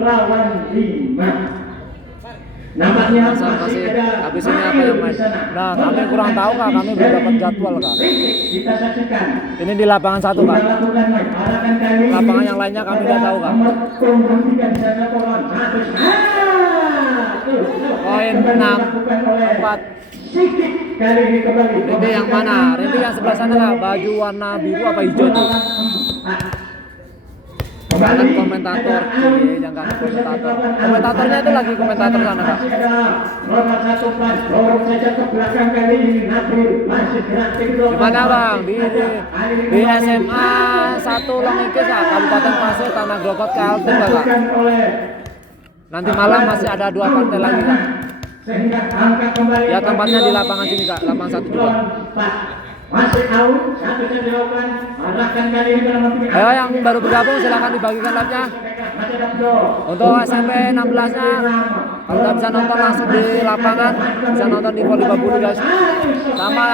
melawan 5. Namanya masih ada. Habis ini apa yang main? Nah, kami kurang tahu kak, kami belum dapat jadwal kak. Kita saksikan. Ini di lapangan 1 kak. Lapangan yang lainnya kami tidak tahu kak. Poin 6 4. Rende yang mana? Rende yang sebelah sana kak. Baju warna biru apa hijau tuh? Jangan komentator, jangan komentator. Komentatornya itu lagi komentator sana kak. Gimana bang? Di SMA 1 Longikis kak, Kabupaten Pasir, Tanah Grokot, Kaltim kak. Nanti malam masih ada 2 partai lagi kak. Ya tempatnya di lapangan sini kak, lapangan 1 juga. Masih tahu satu jawaban arahkan kali ini dalam ayo yang baru bergabung silakan dibagikan live-nya. Untuk SMP 16-nya kalau nggak bisa nonton langsung di lapangan, bisa nonton di Voli Babulu guys. Sama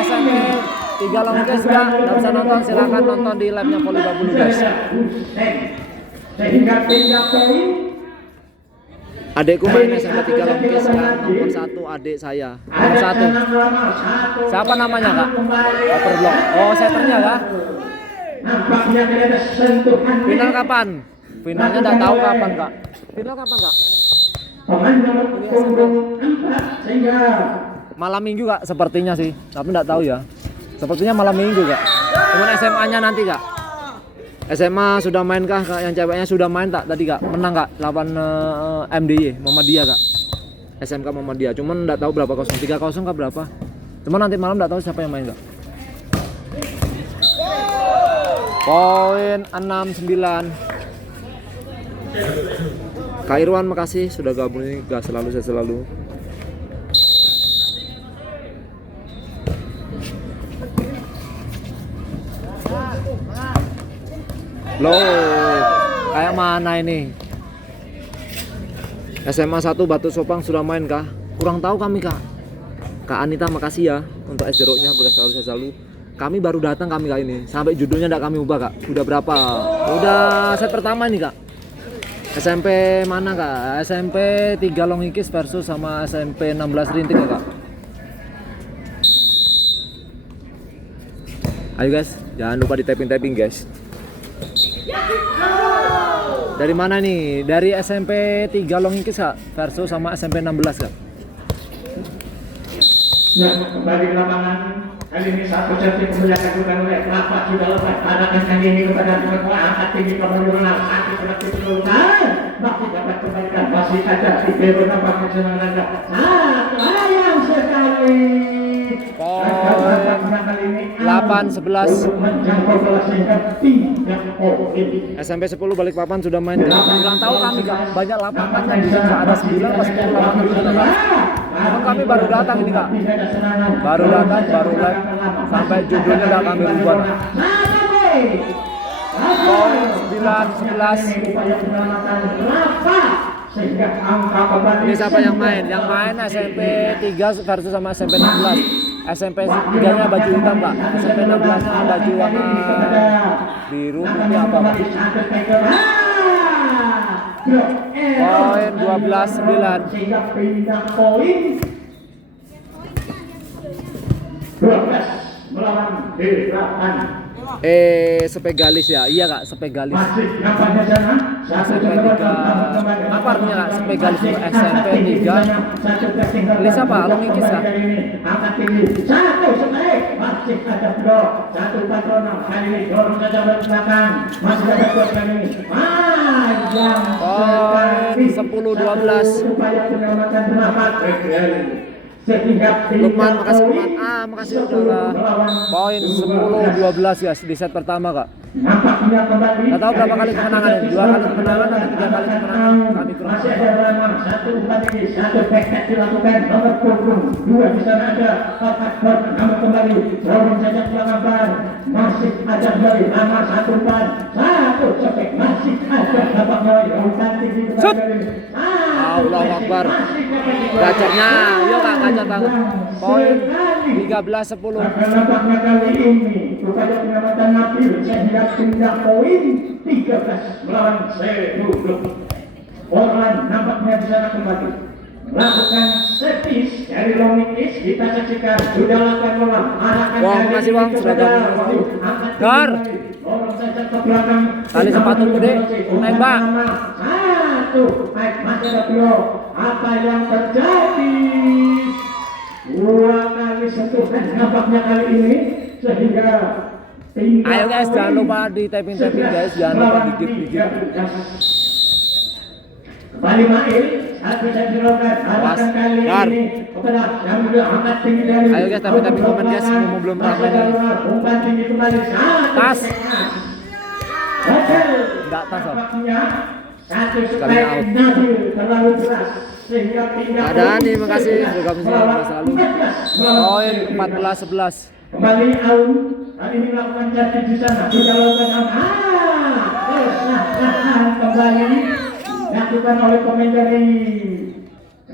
SMP 3 Longikis juga nggak bisa nonton, silakan nonton di live-nya Voli Babulu guys. Sehingga 3 poin. Adekku main SMP 3 Longikis kan, nomor 1 adik saya. Nomor 1. Siapa namanya kak? Overblock. Oh setternya kak. Nampaknya tidak ada sentuhan. Final kapan? Finalnya udah tahu kapan kak. Final kapan kak? Pemain nomor punggung 4 sehingga malam minggu kak sepertinya sih, tapi nggak tahu ya. Sepertinya malam minggu kak. Cuman SMA-nya nanti kak. SMA sudah main kah kak? Yang ceweknya sudah main tak tadi kak? Menang kak lawan MDY Muhammadiyah kak. SMK Muhammadiyah. Cuman nggak tahu berapa 0, 3-0 kah berapa? Cuman nanti malam nggak tahu siapa yang main kak. Poin 6-9. Kak Irwan makasih sudah gabung ini, gak selalu saya selalu. Loh, kayak mana ini? SMA 1 Batu Sopang sudah main kah? Kurang tahu kami kak. Kak Anita makasih ya untuk S0-nya selalu saya selalu. Kami baru datang kami kak ini. Sampai judulnya tidak kami ubah kak. Udah berapa? Udah set pertama ini kak. SMP mana kak? SMP 3 Longikis versus sama SMP 16 Rintik ya kak. Ayo guys, jangan lupa di tapping guys. Dari mana nih? Dari SMP 3 Longikis kak versus sama SMP 16 kak. Ya, kembali ke lapangan. Kali ini satu set kemudian dilakukan oleh Rafa sudah lepas. Arahkan kali ini kepada Rafa, angkat tinggi pemenang satu berarti penurunan. Masih dapat kembalikan, masih ada di beberapa kesenangan anda. Sayang sekali. 8-11 SMP 10 Balikpapan sudah main. Kurang tahu kami kak, banyak lapangan yang bisa ada 9 pas 10 lapangan di sana kak. Memang kami baru datang ini kak. Baru datang, baru live. Sampai judulnya udah kami ubah. Poin 9-11. Upaya penyelamatan berapa sehingga angka kembali. Ini siapa yang main? Yang main SMP 3 versus sama SMP 16. SMP 3-nya baju hitam, Kak. SMP 16-nya baju warna biru putih apa, Kak? Poin 12-9. Sehingga pindah poin 12 melawan 8. Sepegalis ya? Iya, Kak, Sepegalis. Masih nampaknya sana. SMP 3. Apa artinya, Kak? Sepegalis itu SMP 3. Lis apa? Lo ngikis, Kak? Angkat tinggi. Satu sebaik. Masih ada blok. Satu patrono. Kali ini dorong saja belakang. Masih ada blok kali ini. Panjang sekali. 10-12. Upaya penyelamatan berapa? Sehingga Lukman, makasih Lukman. Makasih udah. Poin 10-12 ya di set pertama, Kak. Nampaknya kembali. Nggak tahu berapa kali kemenangan ya? 2 kali kemenangan atau 3 kali kemenangan? Kami kurang Masih tahu. ada lama. Satu umpan ini, satu backpack dilakukan. Nomor 20. 2 di sana ada. 4 namun kembali. Dorong saja belakang bar. Masih ada kembali. Lama satu umpan. Satu cepet. Masih ada tampaknya. Umpan tinggi kembali. Allahu Akbar. Gacornya, yuk Kak, gacor banget. Poin 13-10. Nampaknya kali ini upaya penyelamatan Nabil sehingga pindah poin 13 melawan 10. Orlan nampaknya di sana kembali melakukan servis dari Lomikis. Kita saksikan sudah lakukan bola arahkan. Wah, makasih Bang, sudah gabung. Gar. Dorong saja ke belakang. Tali sepatu gede, nembak. Satu, masih ada blok. Apa yang terjadi? 2 kali sentuhan nampaknya kali ini sehingga Ayo guys, jangan lupa di tapping-tapping guys, jangan lupa di gigit. Kembali Mail, satu saya dilakukan arahkan kali ini kepada yang sudah angkat tinggi dari. Ayo guys, tapping-tapping komen guys, belum ramai nih. Umpan tinggi kembali. Tas. Hotel. Enggak tas, Om. Satu Sekali strike out. Nabil terlalu keras sehingga pindah. Ada nih, makasih sudah gabung sama Mas Lalu. Poin 14-11. Kembali Aun, kali ini melakukan jadi di sana. Sudah lakukan Aun. Kembali dilakukan oleh pemain dari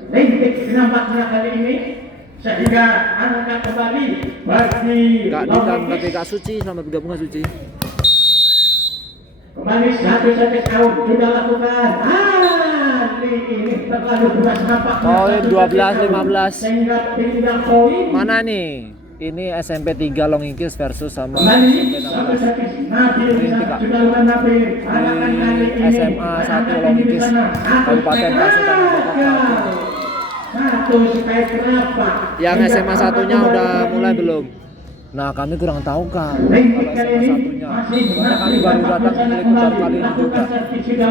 Rintik nampaknya kali ini sehingga angkat kembali bagi Kak Dita, tapi Kak Suci, selamat bergabung Kak Suci. kembali satu saja Aun sudah lakukan. Ini terlalu keras nampaknya. Poin 12-15. Sehingga pindah poin. Mana nih? Ini SMP 3 Longingkis versus sama Kembali SMP 16. Nabil Rintik, Kak. sudah lakukan Nabil. Arahkan kali ini. SMA 1 Longingkis, Kabupaten Pacitan, Kabupaten. Satu supaya berapa? Yang SMA 1-nya udah mulai belum? Nah, kami kurang tahu Kak. Kalau Rintik kali SMA ini 1-nya. masih Soalnya kami baru datang ke Peliput baru kali ini juga.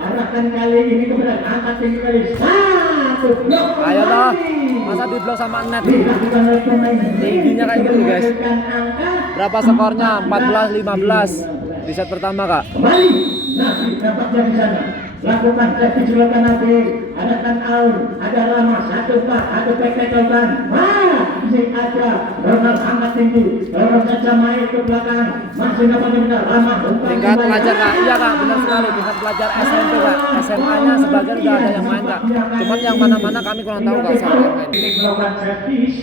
Arahkan kali ini kemudian angkat tinggi kali. Satu blok. Ayo toh, masa di blok sama net. Tingginya kayak gitu guys. Berapa skornya? 14-15 di set pertama Kak. Kembali, Nabi nampaknya di sana. Lakukan servis silakan Nabi. Ada Aun, ada Rama, satu Pak, ada PK Coban. Masih ada Ronald angkat tinggi. Dorong saja main ke belakang. Masih nampaknya benar Rama. Tingkat pelajar Kak, iya Kak, benar sekali. Tingkat pelajar SMP Kak. SMA-nya sebagian udah ada yang main Kak. Cuman yang mana-mana kami kurang tahu Kak siapa yang main. Ini melakukan servis.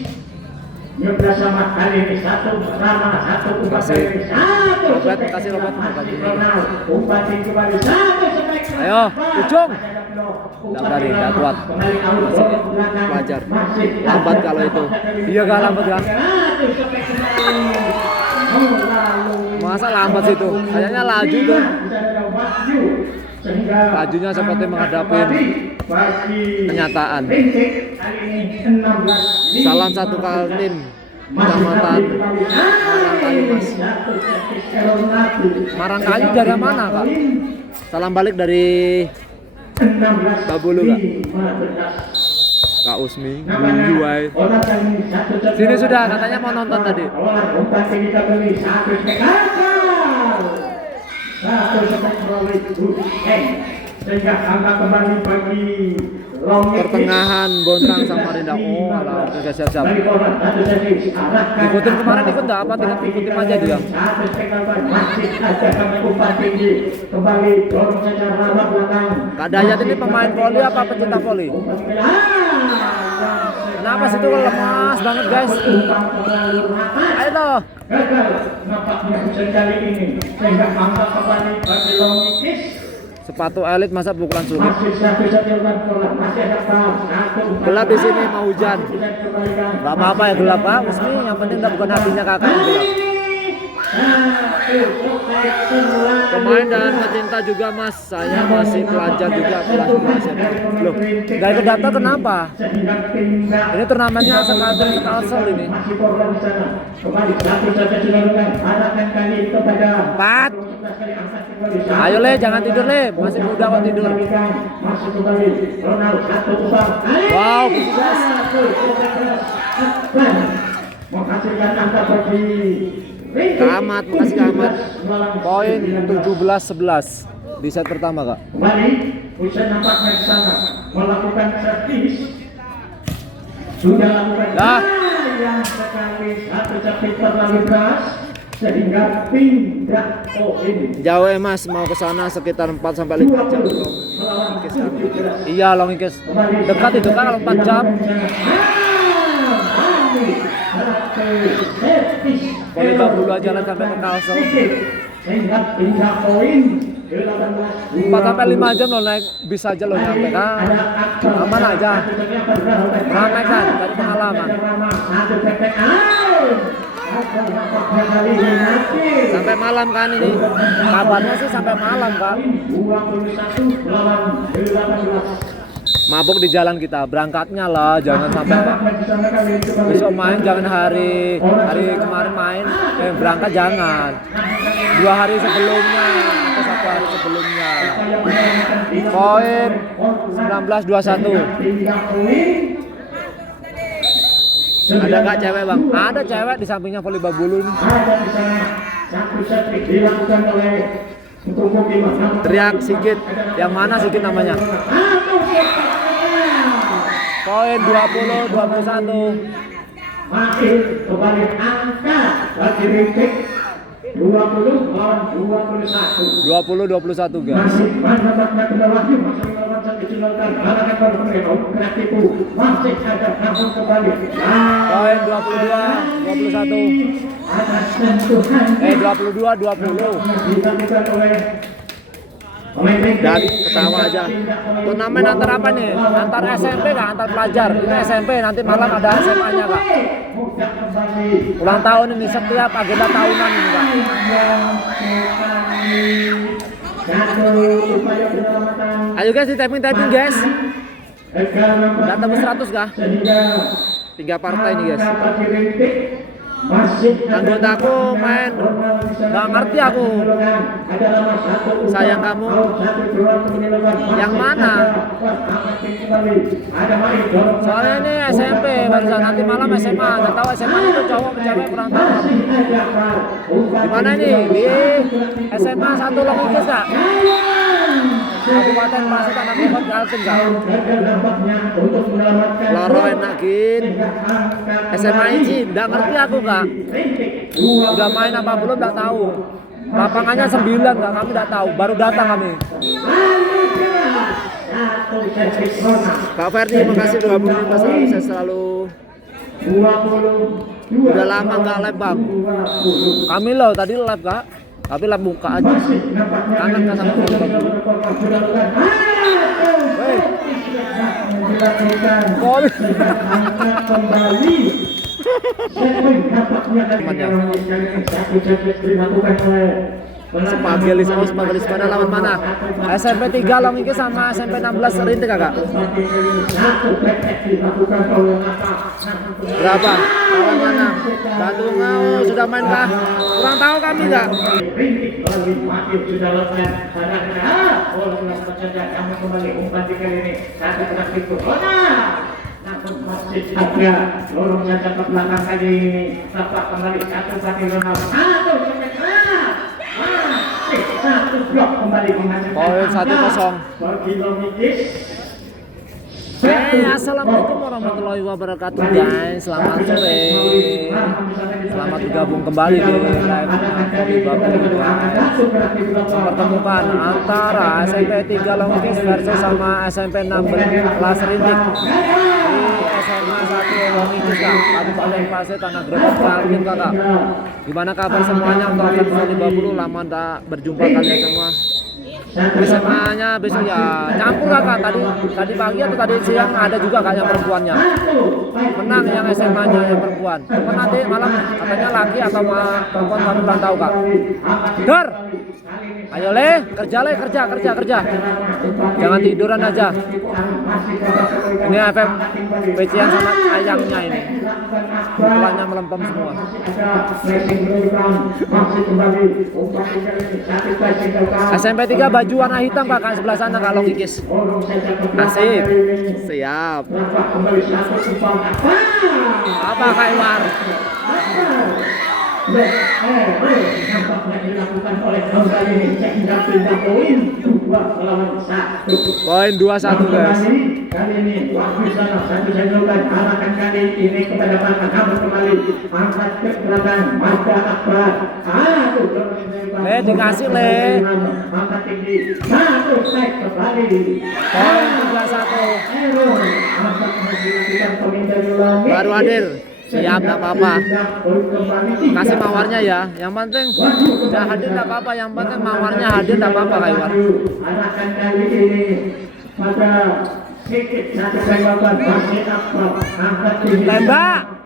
Nyoblah sama kali ini satu Rama, satu Kasih. satu. Robert, kasih Robert bagi ini. Umpan tinggi kembali satu. Ayo, ujung. Nggak berani, nggak kuat. Masih pelajar. Lambat kalau itu. Iya Kak, lambat ya. Masa lambat sih itu? Kayaknya laju tuh. Lajunya seperti menghadapi kenyataan. Salam satu Kaltim, Kecamatan Marangkayu Mas. Marangkayu dari mana Kak? Salam balik dari Babulu Kak. Kak Usmi, Yuai. Sini sudah, katanya mau nonton tadi. sehingga angka kembali bagi Longikis. Pertengahan Bontang Samarinda. Oh alah, oke siap-siap. Ikutin kemarin ikut nggak apa? Ikutin aja dia. Masih ada kami umpan tinggi. Kembali dorong secara rawat belakang. Kak Dayat ini pemain voli apa pecinta voli? Kenapa sih itu lemas banget guys? Ayo toh. Gagal nampaknya hujan kali ini sehingga angka kembali bagi Longikis. Sepatu elit masa pukulan sulit. Masih satu bola, masih ada pas. Gelap di sini mau hujan. Gak apa-apa ya gelap Pak. Mesti yang penting udah bukan hatinya kakak yang gelap. Pemain dan pecinta juga Mas. Saya masih pelajar juga kelas 2 Loh, gak ikut data kenapa? Ini turnamennya sekadar Kalsel ini. 4. Ayo Le, jangan tidur Le. Masih muda kok tidur. Wow, guys. Menghasilkan angka bagi Kamat, makasih Kamat. Poin 17-11 di set pertama Kak. Kembali, Hujan nampaknya di sana melakukan servis. Sudah lakukan yang sekali satu servis terlalu keras sehingga pindah poin. Jauh ya Mas, mau ke sana sekitar 4-5 jam. Iya, Longikis. Dekat itu kan kalau 4 jam. Boleh dulu jalan sampai ke Kalsel. Sehingga pindah poin ke 18. 4-5 jam lo naik bis aja lo nyampe kan. Aman aja. Ramai kan dari pengalaman. Sampai malam kan ini. Kabarnya sih sampai malam Kak. 21 lawan 18. Mabuk di jalan kita, berangkatnya lah, jangan sampai Pak. Besok main jangan hari kemarin main, berangkat jangan. 2 hari sebelumnya atau 1 hari sebelumnya. Poin 19-21. Ada nggak cewek Bang? Ada cewek di sampingnya voli babulu nih. Teriak Sigit, yang mana Sigit namanya? Poin 20-21. Masih kembali angka bagi Rintik 20 lawan 21. 20-21 guys. Masih nampaknya kembali masih melawan satu ditinggalkan halangan baru mereka kreatifu masih ada namun kembali. Poin 22-21. Atas sentuhan 22-20. dilakukan oleh Dan ketawa aja. Turnamen antar apa nih? Antar SMP kah? Antar pelajar? Ini SMP, nanti malam ada SMA-nya Kak. Ulang tahun ini, setiap agenda tahunan ini Kak. Ayo guys, di typing guys. Udah tembus 100 kah? 3 partai ini guys. Anggotaku main nggak ngerti aku. Sayang kamu yang mana? Soalnya ini SMP barusan, nanti malam SMA. Nggak tahu SMA itu cowok atau cewek, kurang tahu. Gimana nih di SMA 1 Longikis Kak? Kabupaten Pasir Tanah Abang Kaltim Kak. Loro enak gin. SMA ini nggak ngerti aku Kak. Udah main apa belum nggak tahu. Lapangannya 9 Kak, kami nggak tahu. Baru datang kami. Kak Ferdi, makasih udah gabung di Pasar saya selalu. Udah lama nggak live Bang. Kami loh tadi live Kak. Tapi live buka aja. Kangen kan sama Gol. Spagelis mana lawan mana? SMP 3 Longikis sama SMP 16 Rintik Kakak. Berapa? Lawan mana? Batu Ngau sudah main kah? Kurang tahu kami enggak? Masih ada lorongnya cepat belakang kali ini dapat kembali satu kaki Ronaldo satu blok kembali menghasilkan Poin 1-0. bagi Lomikis. Assalamualaikum warahmatullahi wabarakatuh guys. Selamat sore. Selamat bergabung kembali di live Kami Babu guys. Mempertemukan antara SMP 3 Longkis versus sama SMP 16 Rintik di SMA 1 Longkis kak, Kabupaten Pasir, Tanah Grebek, Kaltim kakak. Gimana kabar semuanya untuk Kami Babu? Lama tak berjumpa kalian semua. SMA-nya besok ya campur kakak, tadi pagi atau tadi siang ada juga kak yang perempuannya menang, yang SMA-nya yang perempuan. Cuma nanti malam katanya laki atau perempuan kami belum tahu kak. Dor, ayo kerja, jangan tiduran aja. Ini FM PC-an sama ayamnya ini, kebetulannya melempem semua. SMP 3 baju warna hitam kakak, sebelah sana kak Longkis. Nasib, siap. Apa Kak Iwan? Poin 2-1 guys. Kali ini waktu sana satu sentuhan arahkan kali ini kepada Paman Hamid kembali angkat ke belakang Mada Akbar. Dikasih le. Angkat tinggi satu set kembali. Poin 3-1. Baru hadir. Siap, tak apa-apa. Kasih mawarnya ya. Yang penting udah hadir tak apa-apa. Yang penting mawarnya hadir tak apa-apa Kak Iwan. Arahkan kali ini pada sedikit satu tembakan masih Akbar. Angkat tinggi. Tembak.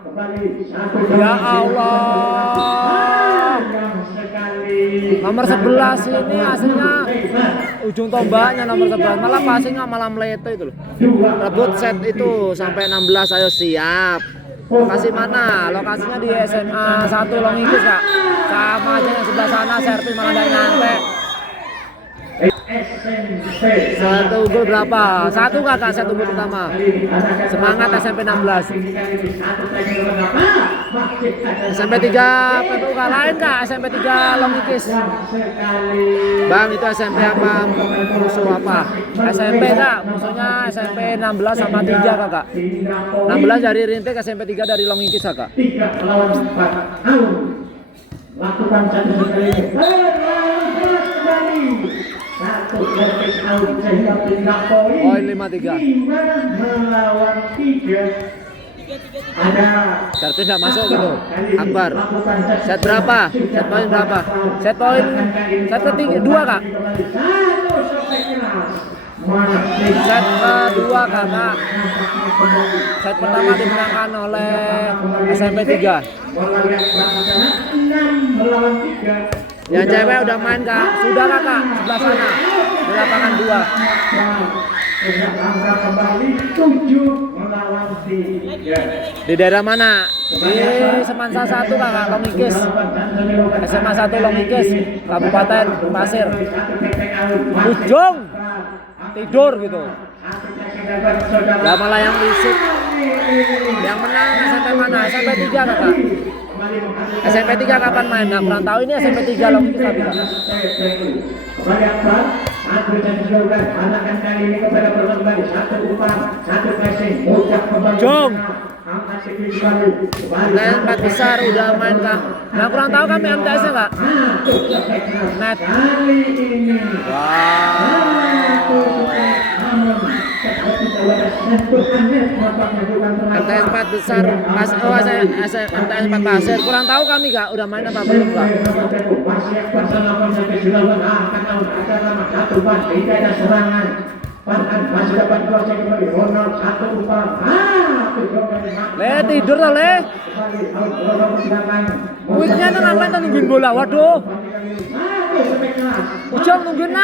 Ya Allah. Nomor 11 ini aslinya ujung tombaknya nomor 11, malah passingnya malah melete itu loh. Rebut set itu sampai 16, ayo siap. Lokasi mana? Lokasinya di SMA 1 Longkis kak. Sama aja yang sebelah sana, servis malah tidak nyampe. Satu gol berapa? Satu kakak, satu gol pertama. Semangat SMP 16. SMP 3 PPUK lain kak, SMP 3 Longkis. Bang itu SMP apa? Musuh apa? SMP kak, musuhnya SMP 16 sama 3 kakak. 16 dari Rintik, SMP 3 dari Longkis kakak. 3 lawan 4. Lakukan satu sekali. Poin 5-3. Melawan 3. Ada servis nggak masuk gitu. Akbar. Set berapa? Set poin berapa? Set poin set ketiga 2 kak. Set kedua kakak. Set pertama dimenangkan oleh SMP 3. Yang cewek udah main kak, sudah kakak, sebelah sana di lapangan 2. Di daerah mana? Di Semansa 1 kakak, Longkis. SMA 1 Longkis, Kabupaten Pasir. Ujung tidur gitu. Ya malah yang risik. Yang menang SMP mana? SMP 3 kakak. SMP 3 kapan main? Nah, kurang tahu ini SMP 3 Longkis tapi kak. Jong. Nah, 4 besar udah main kak. Nah kurang tahu kami MTS nya kak. Net. MTS 4 besar pas MTS 4 Pasir. Kurang tahu kami kak udah main apa belum kak. Le tidur toh le. Wiknya tuh ngapain tuh nungguin bola? Waduh. Ujung nungguin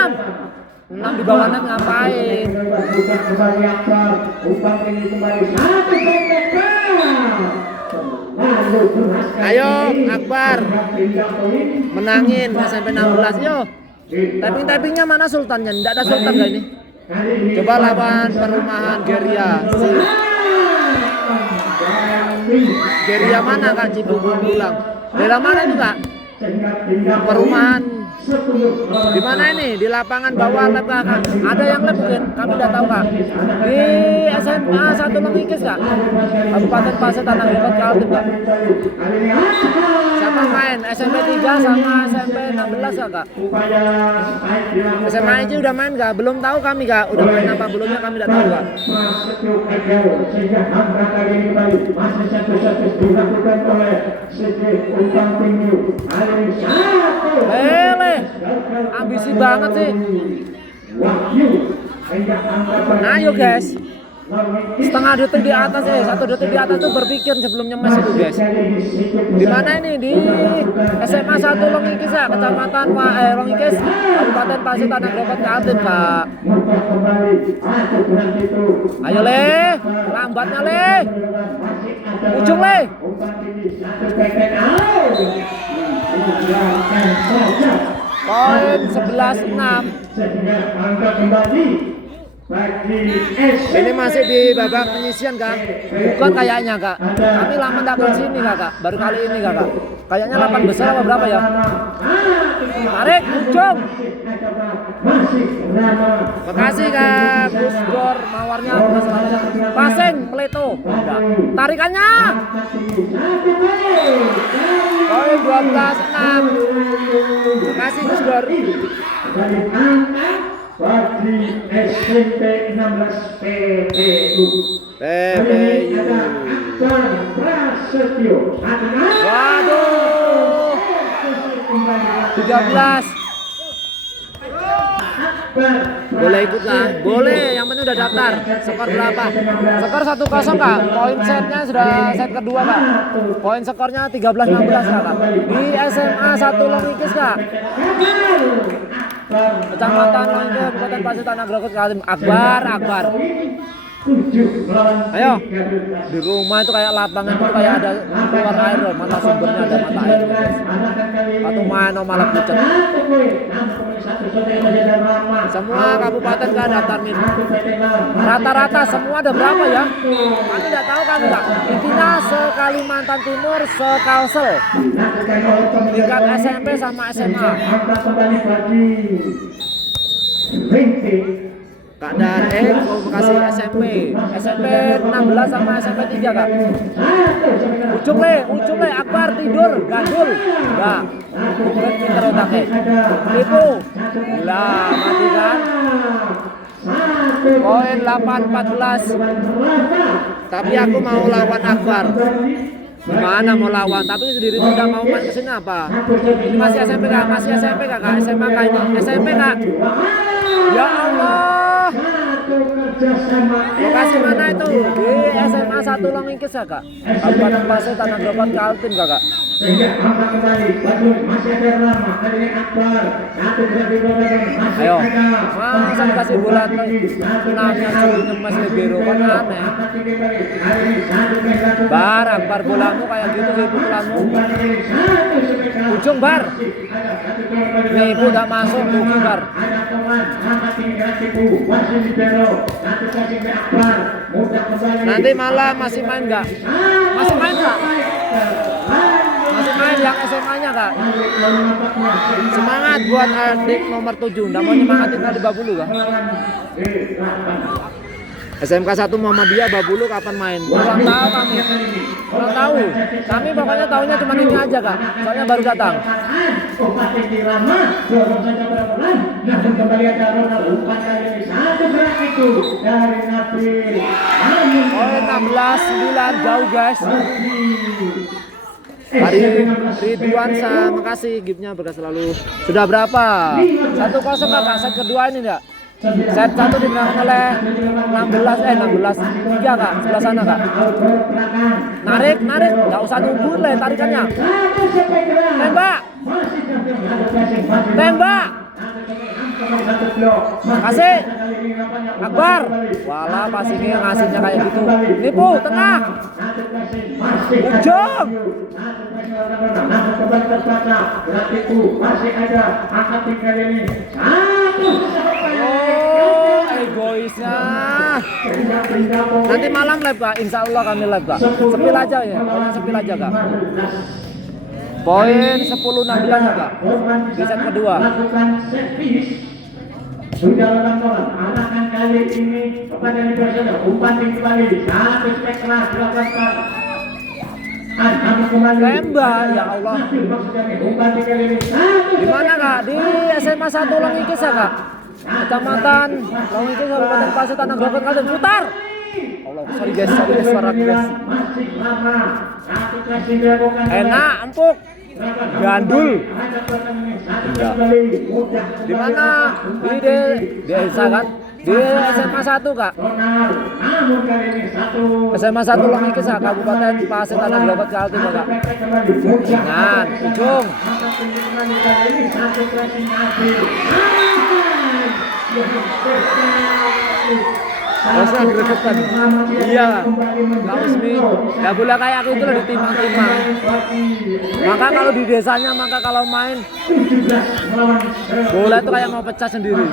6 di bawah 6 ngapain? Ayo Akbar menangin SMP 16 yo. Tapping-tappingnya mana Sultannya? Tidak ada Sultan gak ini? Coba lawan perumahan Geria. Geria mana kak? Cibubur pulang. Daerah mana itu kak? Perumahan Di mana ini? Di lapangan bawah lab kak? Ada yang lab mungkin? Kami tidak tahu kak. Di SMA 1 Lengikis kak? Kabupaten Pasir Tanah Grokot Kaltim kak? Siapa main? SMP 3 sama SMP 16 kak? SMA aja udah main kak? Belum tahu kami kak. Udah main apa belumnya kami tidak tahu kak. Masih satu-satu dilakukan oleh Umpang Tinggi. Lele, ambisi banget sih. Ayo guys, setengah detik di atas 1 detik di atas tuh berpikir sebelum nyemes itu guys. Di mana ini? Di SMA 1 Lengikis ya, Kecamatan Lengikis, Kabupaten Pasir Tanah Grokot Kaltim kak. Ayo le, lambatnya le, ujung le. Poin 11-6. Ini masih di babak penyisian kak? Bukan kayaknya kak. Kami lama tak ke sini kakak. Baru kali ini kakak. Kayaknya 8 besar apa berapa ya? Tarik ujung. Makasih kak. Busgor mawarnya passing Pleto. Tarikannya. Poin 12-6. Makasih Busgor. Bagi SMP 16 PPU. Waduh. 13. Boleh ikut kan? Boleh, yang penting udah daftar. Skor berapa? Skor 1-0 kak. Poin setnya sudah set kedua kak. Poin skornya 13-16 kak. Di SMA 1 Lengikis kak. Kecamatan Lengikis, Kabupaten Pasir Tanah Grokot Kaltim. Akbar. Ayo. Di rumah itu kayak lapangan itu kayak ada keluar air loh. Mata sumbernya ada mata air. Atau main malah pucat. Semua kabupaten kan daftar nih. Rata-rata semua ada berapa ya? Kami tidak tahu kan enggak. Intinya se-Kalimantan Timur, se-Kalsel. Tingkat SMP sama SMA. Kak Darek, Bekasi SMP 16 sama SMP 3 kak. Ujung le, Akbar tidur, gandul. Enggak, pinter otaknya. Tipu, lah mati kan. Poin 8-14. Tapi aku mau lawan Akbar. Gimana mau lawan? Tapi sendiri udah mau main kesini apa? Ini masih SMP kak, kak. SMA kak ini, SMP kak. Ya Allah. Lokasi mana itu? Di SMA 1 Lengikis ya kak? Kabupaten Pasir Tanah Grokot Kaltim kak. Ayo, masa dikasih bola tenangnya sebelumnya masih biru kan aneh. Bar bolamu kayak gitu pukulanmu. Ujung bar. Ibu gak masuk rugi bar. Nanti malam masih main nggak? Masih main nggak? Masih main yang SMA-nya kak? Semangat buat adik nomor 7. Nggak mau nyemangatin tadi Babulu kak? SMK 1 Muhammadiyah Babulu kapan main? Kurang tahu kami. Kurang tahu. Kami pokoknya tahunya cuma ini aja kak. Soalnya baru datang. Oh 16-9 jauh guys. Hari Ridwan makasih giftnya berkah selalu. Sudah berapa? 1-0 kakak. Set kedua ini enggak? Set 1 dimenangkan oleh 16 3 kak, sebelah sana kak. Narik, nggak usah nunggu lah tarikannya. Tembak. Kasih. Akbar. Walah pas ini ngasihnya kayak gitu. Nipu tengah. Ujung. Oh, egoisnya. Nanti malam live kak, insya Allah kami live kak. Sepil aja ya, sepil aja kak. Poin 10-16 ya Kak. Di set kedua. Lakukan servis. Sudah 8 poin. Arahkan kali ini kepada Nibersada. Umpan tinggi kembali. Satu spek keras dilakukan. Tembak, ya Allah. Di mana Kak? Di SMA 1 Longikis ya Kak? Kecamatan Longikis, Kabupaten Pasir, Tanah Grogot, Kaltim. Putar. Allah, sorry guys, suara guys. Enak, empuk. Gandul. Di mana? Di desa kan? Di SMA 1 Kak. SMA 1 Longikis ya, Kabupaten Pasir, Tanah Grogot, Kaltim Kak. Ingat, ujung. Harusnya diregetkan. Iya, Kak Usmi. Gak boleh kayak aku itu udah ditimang-timang. Maka kalau di desanya, maka kalau main bola itu kayak mau pecah sendiri.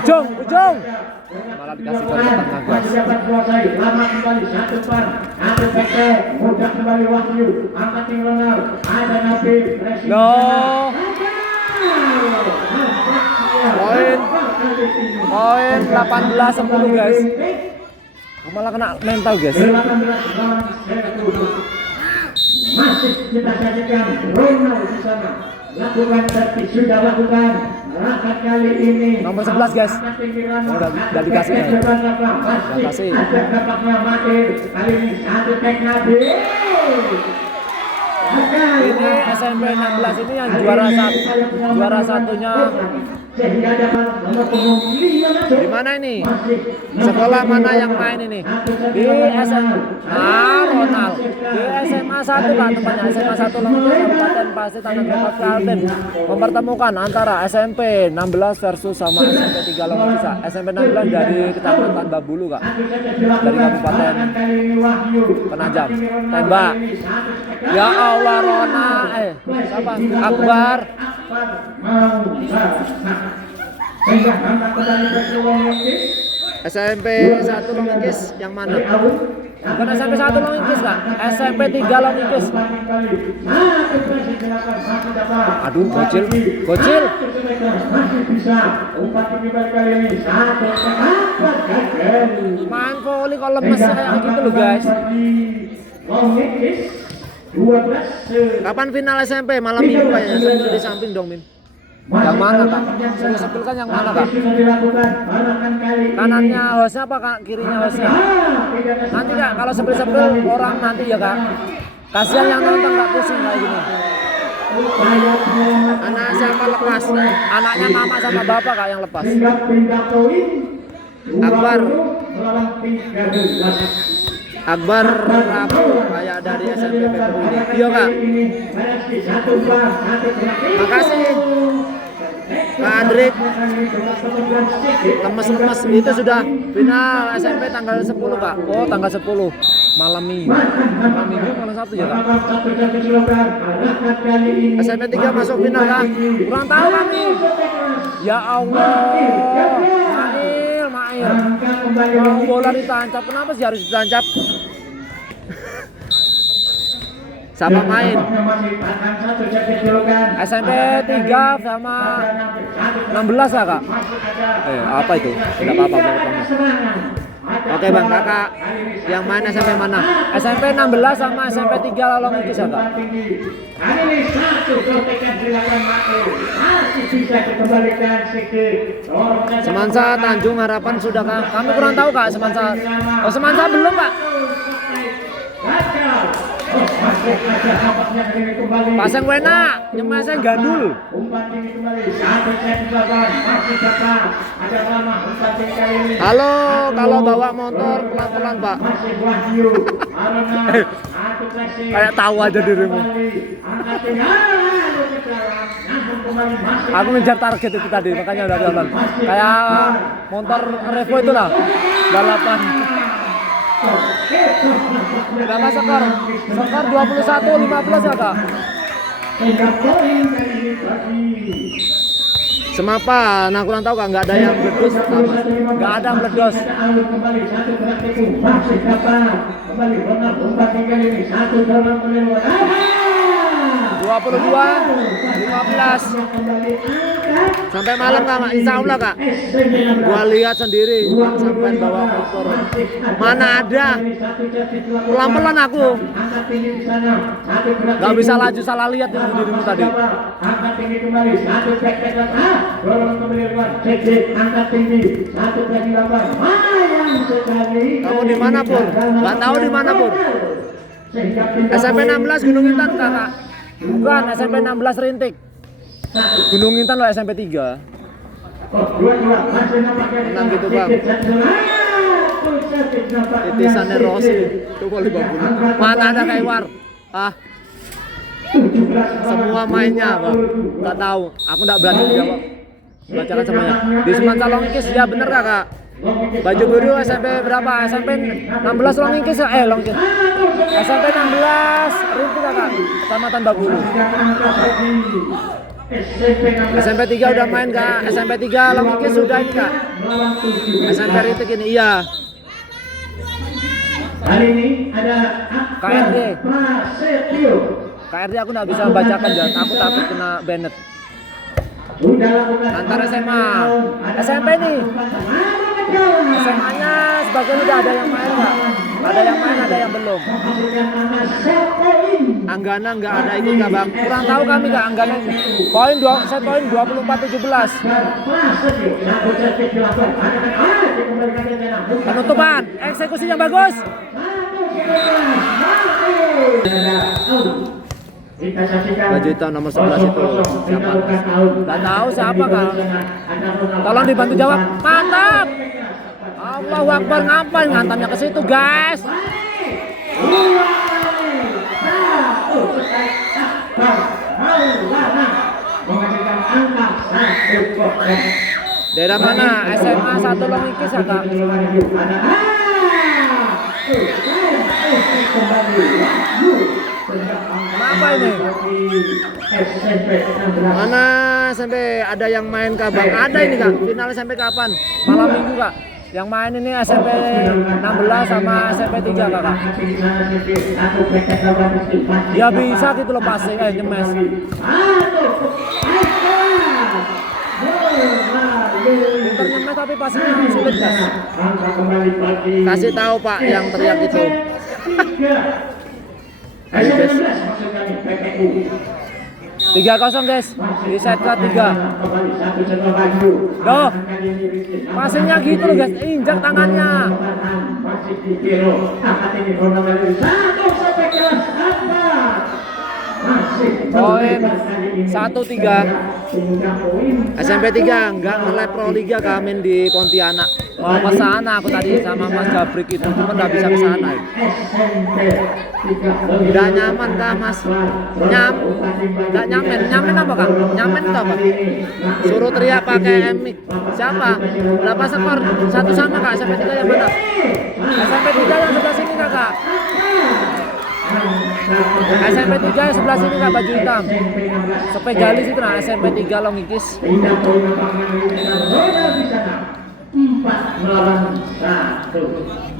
Ujung. Malah dikasih ke tengah guys. Lama kembali satu pan, satu peke, mudah kembali Wahyu, angkat tinggi Ronald, ada Nabi, Loh. Poin 18-10 guys. Malah kena mental guys. Masih kita saksikan Ronald di sana. Lakukan servis, sudah lakukan. Rakat kali ini Nomor 11 guys. Udah dikasih ya. Udah kasih. Ada dapatnya Matir. Kali ini satu tek Nabi. Ini SMP 16 ini yang juara satunya. Di mana ini? Sekolah mana yang main ini? Di Ronald. Di SMA 1 Kak, tempatnya SMA 1 Longikis, Kabupaten Pasir, Tanah Grogot, Kaltim. Mempertemukan antara SMP 16 versus sama SMP 3 Longikis. SMP 16 dari Kecamatan Babulu Kak. Dari Kabupaten Penajam. Tembak. Ya Allah, Rona. Siapa? Akbar. SMP 1 Longikis yang mana? Bukan SMP 1 Longikis Kak, SMP 3 Longikis. Aduh, bocil. Main voli kok lemes kayak gitu loh guys. Kapan final SMP? Malam minggu kayaknya. Sambil di samping dong Min. Yang mana Kak? Sudah sepil kan yang mana Kak? Kanannya hostnya apa Kak? Kirinya hostnya? Nanti Kak, kalau sepil-sepil orang nanti ya Kak. Kasihan yang nonton Kak, pusing kayak gini. Anak siapa lepas? Anaknya mama sama bapak Kak yang lepas. Akbar Rabu kayak dari SMP PPU ini. Iya Kak. Makasih Kak Andrik. Lemes itu sudah final SMP tanggal 10 Kak. Oh tanggal 10 malam minggu. Malam minggu malam Sabtu ya Kak. SMP 3 masuk final Kak. Kurang tahu kami. Ya Allah. Mail. Mau bola ditancap, kenapa sih harus ditancap? Siapa main? SMP 3 sama 16 ya Kak? Apa itu? Tidak apa-apa. Oke Bang, Kakak yang mana SMP mana? SMP 16 sama SMP 3 Longikis ya Kak? Semansa Tanjung Harapan sudah Kak? Kami kurang tahu Kak Semansa. Oh Semansa belum Kak? Pasang wena, nyemasang gandul. Halo, kalau bawa motor pelan-pelan Pak. Kayak tahu aja dirimu. Aku ngejar target itu tadi, makanya udah jalan. Kayak motor Revo itu lah, balapan. Berapa skor? Skor 21-15 ya Kak? Semapan. Nah kurang tahu kak, nggak ada yang meledos, nggak ada yang meledos. Kembali satu praktikum masih dapat kembali Ronald umpan tinggal ini satu dalam penilaian 22, 15 sampai malam kak, insya Allah kak. Gua lihat sendiri sampai bawa motor, mana ada, pelan-pelan aku, nggak bisa laju, salah lihat itu dirimu tadi. Angkat tinggi kembali satu tek dorong kembali luar cek angkat tinggi satu lagi lapan mayan sekali. Kamu di mana Pur? Nggak tahu di mana Pur. SMP 16 Gunung Intan kakak. Bukan, SMP 16 Rintik. Gunung Intan lo SMP 3. Tenang gitu bang. Titisannya Rosi. Coba 50. Mana ada kayak war? Ah. Semua mainnya bang. Nggak tahu. Aku nggak berani jawab. Bacakan semuanya. Di Semansa Longikis ya bener kakak. Baju biru SMP berapa? SMP 16 Longikis Longikis. SMP 16 Rintik kakak. Kecamatan Babulu. SMP 3 udah main kak. SMP 3 Longikis sudah ini kak. SMP Rintik ini iya. Kali ini ada KRD. Prasetyo. KRD aku nggak bisa bacakan jangan. Aku takut kena banned. Antar SMA. SMP nih. SMA-nya sebagian udah ada yang main nggak? Ada yang main, ada yang belum. Anggana nggak ada ikut nggak bang? Kurang tahu kami nggak Anggana. Set poin 24-17. Penutupan, eksekusi yang bagus. Baju hitam nomor 11 itu siapa? Gak tahu siapa kak. Tolong dibantu jawab. Mantap. Allahu Akbar, ngapain ngantamnya ke situ guys? Daerah mana? SMA 1 Longikis ya kak? Kenapa ini? Mana sampai ada yang main kak bang? Ada ini kak. Final sampai kapan? Malam minggu kak. Yang main ini SMP 16 sama SMP 3 kakak. Ya bisa gitu loh passing nyemes. Pinter nyemes tapi passingnya sulit guys. Kasih tahu pak yang teriak itu. 3-0 guys, di set ke-3. Doh, passingnya gitu loh guys, injak tangannya. Poin 1-3. SMP 3 enggak nge-live Pro Liga kami di Pontianak. Mau ke sana aku tadi sama Mas Gabrik itu, cuma enggak bisa ke sana. Udah nyaman kah Mas? Enggak nyaman apa Kak? Nyaman itu apa? Suruh teriak pakai mic. Siapa? Berapa skor? 1 sama Kak, SMP 3 yang mana? SMP 3 yang sebelah sini Kakak. SMP 3 yang sebelah sini Kak, baju hitam. Sepegalis itu nah SMP 3 Longikis. 4 melawan 1.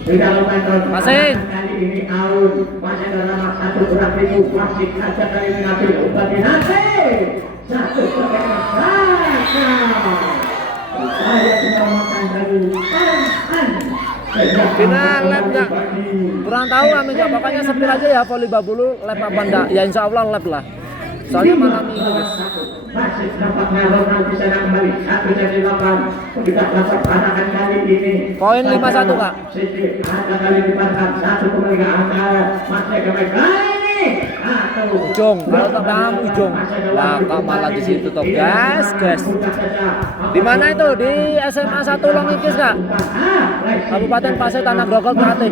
Di dalam Passing. kali ini out. Masih ada nomor 1 kurang ribu. Masih saja kali ini nanti umpan dinasti. 1 saya menyelamatkan dari final lab enggak? Kurang tahu kami enggak, pokoknya sepir aja ya voli Babulu lab apa enggak? Ya insya Allah lab lah. Soalnya malam minggu guys. Masih nampaknya Ronald bisa kembali 1-8. Kita dapat panakan kali ini. Poin 5-1 Kak. Ada kali dipanakan 1 kembali ke angka. Masih kembali kali ini. Ujung, kalau tak paham ujung. Lah kok malah di situ toh guys. Di mana itu? Di SMA 1 Longikis Kak. Kabupaten Pasir Tanah Grogol Klaten.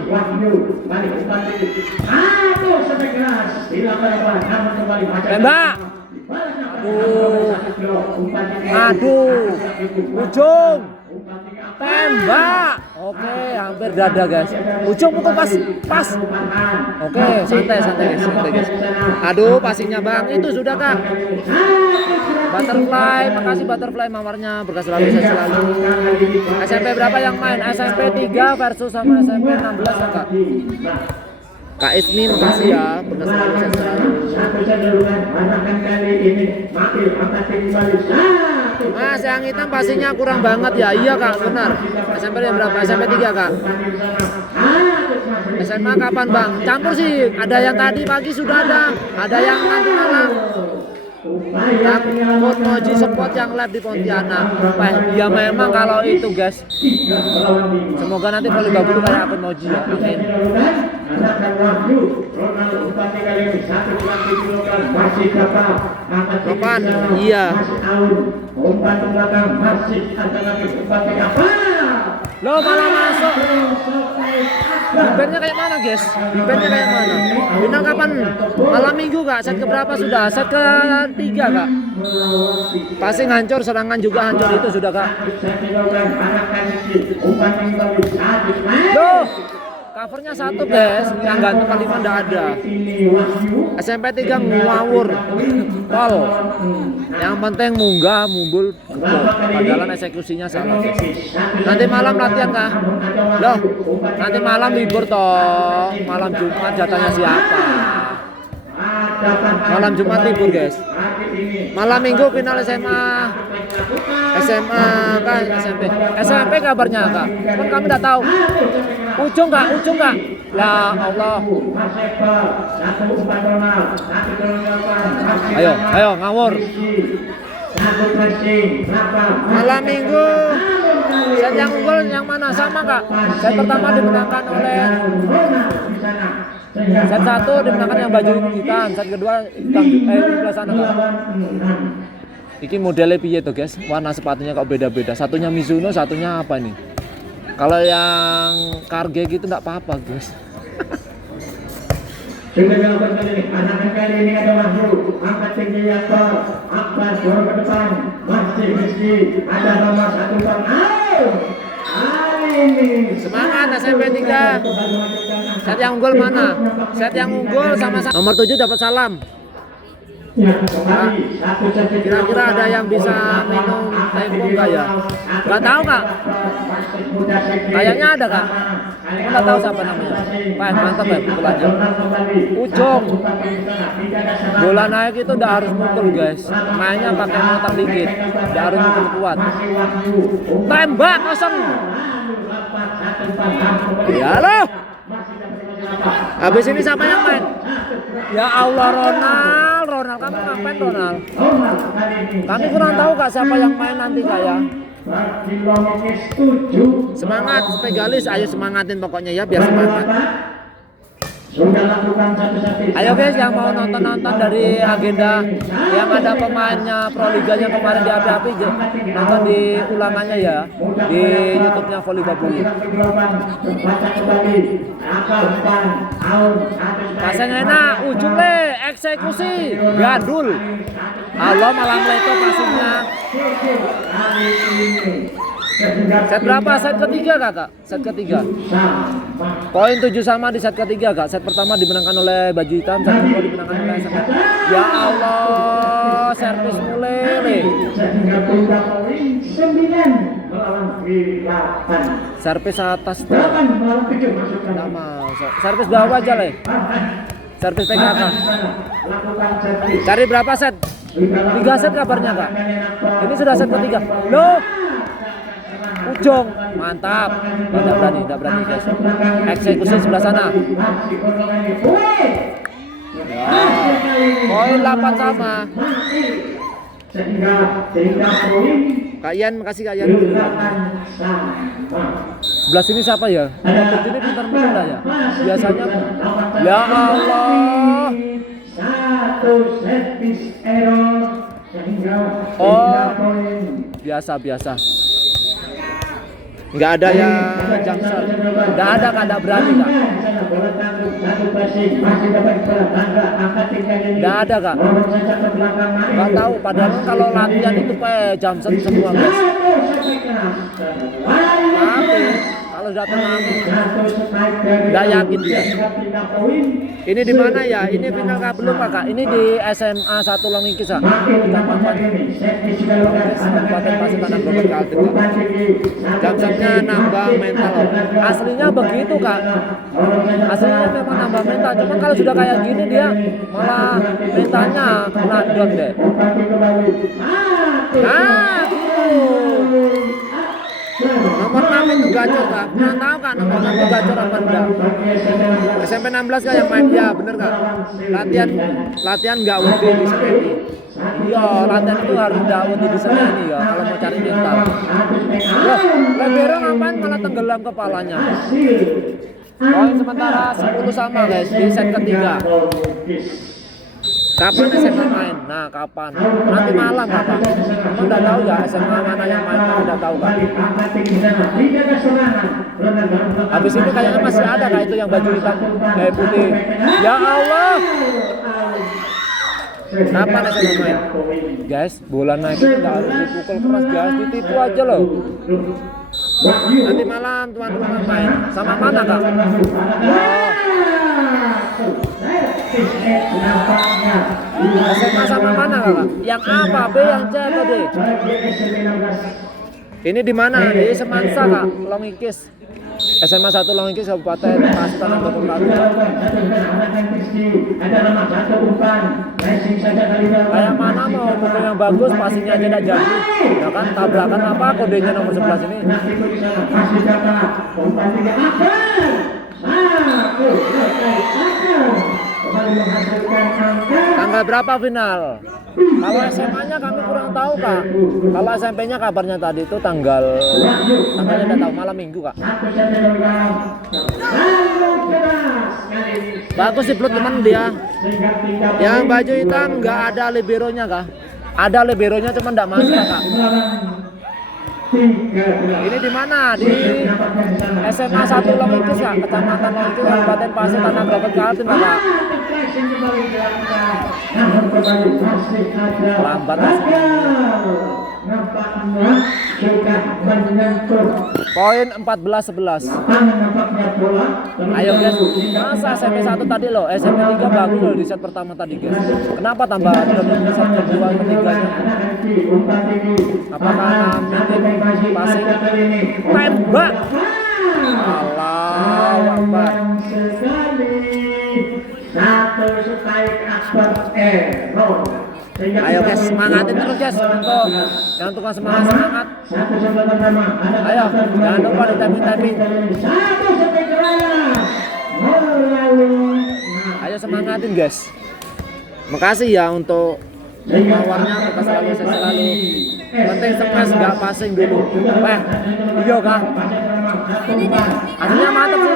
Tembak. Aduh. Ujung. Tembak. Oke, hampir dada guys. Ujung pukul pas. Oke, santai guys. Aduh, passingnya Bang. Itu sudah Kak. Butterfly, makasih Butterfly mawarnya. Berkah selalu saya selalu. SMP berapa yang main? SMP 3 versus sama SMP 16 ya Kak. Kak Ismi makasih ya. Berkah selalu saya selalu. Mas yang hitam pastinya kurang banget ya. Iya Kak, benar. SMP berapa? SMP 3 Kak. SMA kapan Bang? Campur sih. Ada yang tadi pagi sudah ada yang nanti malam. Takut Moji Sport yang live di Pontianak. Ya memang kalau itu guys. Semoga nanti volley babulu kayak akun Moji ya. Amin. Kapan? Iya. Lo malah masuk. Bibirnya kayak mana guys? Bibirnya kayak mana? Bintang kapan? Malam minggu Kak? Set keberapa sudah? Set ke-3 Kak? Passing hancur, serangan juga hancur, itu sudah Kak. Loh, covernya 1 guys, yang gantung kalimat nggak ada. SMP 3 ngawur, pol. Yang penting munggah, mumbul, padahal eksekusinya salah guys. Nanti malam latihan Kak? Loh, nanti malam libur toh. Malam Jumat jatahnya siapa? Malam Jumat libur guys. Malam Minggu final SMA Kak, SMP kabarnya Kak? Kan kami udah tahu. Ujung Kak? Ya Allah. Ayo ngawur. Malam Minggu set yang unggul yang mana? Sama Kak. Set pertama dimenangkan oleh set 1 dimenangkan yang baju hitam, set kedua hitam sebelah sana Kak. Ini modelnya piye tuh guys? Warna sepatunya kok beda-beda. Satunya Mizuno, satunya apa nih? Kalau yang Carge gitu enggak apa-apa guys. Sudah dilakukan kali ini ada Wahyu, angkat tinggi Yakor, Akbar dorong ke depan, masih Rizky, ada nomor 1 Bang Ali. Semangat SMP 3. Set yang unggul mana? Set yang unggul sama nomor 7 dapat salam. Kira-kira ada yang bisa minum tempo enggak ya? Enggak tahu Kak. Kayaknya ada Kak. Enggak tahu siapa namanya. Pak, mantap ya pukulannya. Ujung. Bola naik itu udah harus mukul guys. Mainnya pakai motor dikit. Udah harus mukul kuat. Tembak kosong. Ya loh. Habis ini siapa yang main? Ya Allah, Ronald, kamu ngapain Ronald? Kami kurang tahu Kak siapa yang main nanti Kak ya. Semangat Pegalis, ayo semangatin pokoknya ya, biar semangat. Ayo guys yang mau nonton dari agenda yang ada pemainnya Pro Liganya kemarin di api-api, nonton di ulangannya ya di YouTube-nya Volley Babulu. Pasang enak, ujung le, eksekusi, gandul. Allah malam leto passingnya. Set berapa? Set ketiga Kakak? Set ketiga. Poin 7 sama di set ketiga Kak. Set pertama dimenangkan oleh baju hitam, set kedua dimenangkan oleh sangat. Ya Allah, servis mulai. Servis atas. Sama. Servis bawah aja le. Servis PKK. Cari berapa set? 3 set kabarnya Kak. Ini sudah set ketiga. Loh. Ujung, mantap. Tidak berani guys. Eksekusi sebelah sana. Ya. Poin 8 sama. Kak Ian, makasih Kak Ian. Sebelah sini siapa ya? Nomor 7 ini pintar-pintar ya. Biasanya. Ya Allah. Oh, biasa. Nggak ada yang jumper, nggak ada Kak, nggak berani Kak. Nggak ada Kak. Nggak tahu, padahal kalau latihan itu jumper semua guys. Kalau datang kami, nggak yakin dia. Ini di mana ya? Ini final kah belum Kak? Ini di SMA 1 Longingkis Kak. Kabupaten Pasir Tanah Grogot Kaltim. Jam-jamnya nambah mental. Aslinya begitu Kak. Aslinya memang nambah mental. Cuma kalau sudah kayak gini dia malah mentalnya kena down deh. Nah, nomor 6 itu gacor Kak. Pernah tahu Kak nomor 6 itu gacor apa enggak? SMP 16 Kak yang main, ya bener Kak. Latihan nggak UD di Semeni. Iya, latihan itu harus nggak UD di Semeni ya kalau mau cari mental. Loh, Lebero ngapain malah tenggelam kepalanya? Poin sementara 10 sama guys di set ketiga. Kapan SMA main? Nah, kapan? Nanti malam Bapak. Kamu udah tahu ya SMA mana yang main? Kamu udah tahu kan? Habis ini kayaknya masih ada Kak itu yang baju hitam putih. Ya Allah. Kapan SMA main? Guys, bola naik itu nggak harus dipukul keras guys, ditipu aja loh. Nanti malam tuan rumah main. Sama mana Kak? SMA sama mana Kak? Yang A, apa B, yang C, apa D? Ini di mana? Di Semansa Kak, Longingkis. SMA 1 Longingkis Kabupaten Pasir Tanah Grogot Kaltim. Kayak mana mau pukul yang bagus, passingnya aja tidak jadi. Ya kan, tabrakan apa kodenya nomor 11 ini? Tanggal berapa final? Kalau SMA-nya kami kurang tahu Kak. Kalau SMP-nya kabarnya tadi itu tanggalnya udah tahu, malam Minggu Kak. Bagus sih Plut teman dia. Yang baju hitam nggak ada liberonya Kak. Ada liberonya cuma nggak masuk Kak. Ini di mana? Di SMA 1 Longingkis Kak, Kecamatan Longingkis, Kabupaten Pasir Tanah Grogot Kaltim Kak. Lambat poin 14-11. Ayo guys, masa SMP 1 tadi loh, SMP 3 bagus loh di set pertama tadi guys. Kenapa tambah di set kedua ketiganya? Apakah minim passing tembak? Allahu Akbar. Ayo guys, semangatin terus guys untuk yang tukang semangat. Ayo, jangan lupa di tapping. Ayo semangatin guys. Makasih ya untuk lawannya, kita selalu penting smash nggak passing dulu. Iya Kak. Akhirnya mantap sih.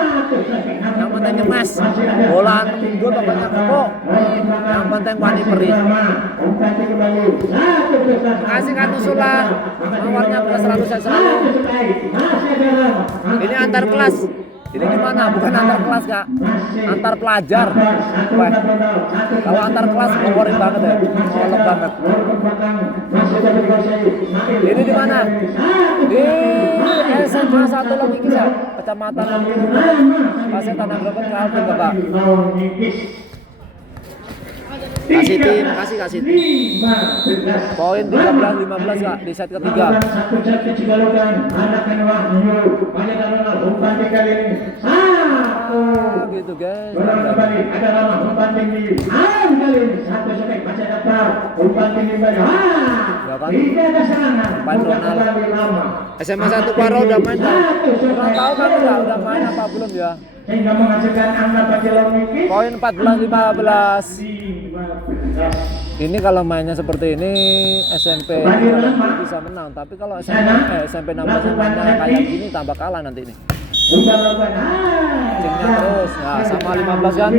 Yang penting ngemes, bola gue bapaknya kok. Yang penting wani perih. Kasih kan usulah, lawannya kita selalu. Ini antar kelas. Ini gimana? Bukan antar kelas Kak, antar pelajar. Wah, kalau antar kelas favorit banget ya, kolok banget. Ini di mana? Di SMA 1 Longingkis ya, Kecamatan Longingkis, Pasir Tanah Grogot Kaltim Bapak. Kasih tim. Poin 13-15 Kak di set ketiga. Gitu guys. Ya kan? Main Ronald. SMA 1 Paro udah main kan? Kurang tahu kan udah main apa belum ya? Poin 14-15. Ini kalau mainnya seperti ini SMP bisa menang, tapi kalau SMP 16 mainnya kayak gini tambah kalah nanti ini. Timnya terus, nah sama 15 kan.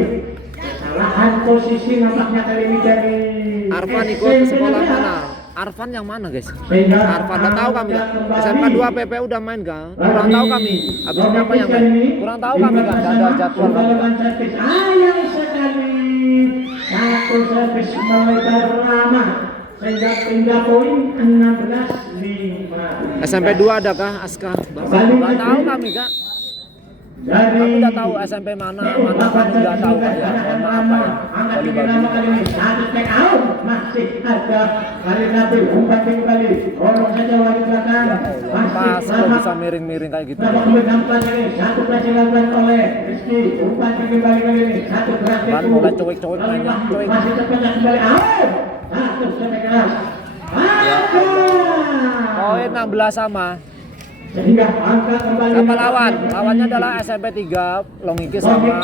Arfan ikut ke sekolah mana? Arfan yang mana guys? Arfan udah tahu kami kan? SMK 2 PP udah main kan? Kurang tahu kami. Habis ini apa yang main? Kurang tahu kami kan? Gak ada jadwal kami kan? Satu servis meter lama sehingga poin 16-5. SMP 2 adakah Aska? Gak tahu kami Kak. Kami udah tahu SMP mana kami udah tahu Kak ya. Mohon maaf Pak ya. Angkat Voli tinggi babu. kali ini satu take out. Masih ada kali nanti umpan tinggi kali. Dorong saja wali belakang. Pas kok bisa miring-miring kayak gitu. Babak mendampar ini satu berhasil dilakukan oleh Rizky. Umpan tinggi kali ini satu berhasil. Ban mulai cuek-cuek mainnya, cuek. Masih terpecah kembali out. Satu sampai keras. Poin 16 sama. Sehingga angka kembali. Siapa lawan? Lawannya adalah SMP 3 Longiki sama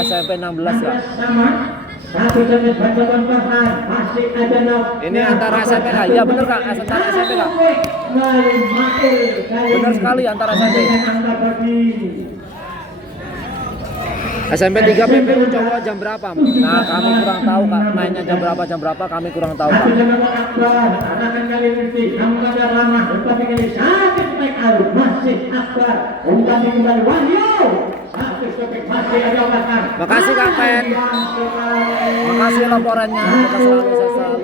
SMP 16 ya. Sama. Satu sampai bantuan pasar. Masih ada nok. Ini antara SMP Kak? Iya bener Kak, antara SMP Kak. Bener sekali antara SMP. SMP 3 PPU cowok jam berapa? Nah kami kurang tahu Kak, mainnya jam berapa kami kurang tahu Kak. Makasih Kak Pen. Makasih laporannya. Kita selalu semangat.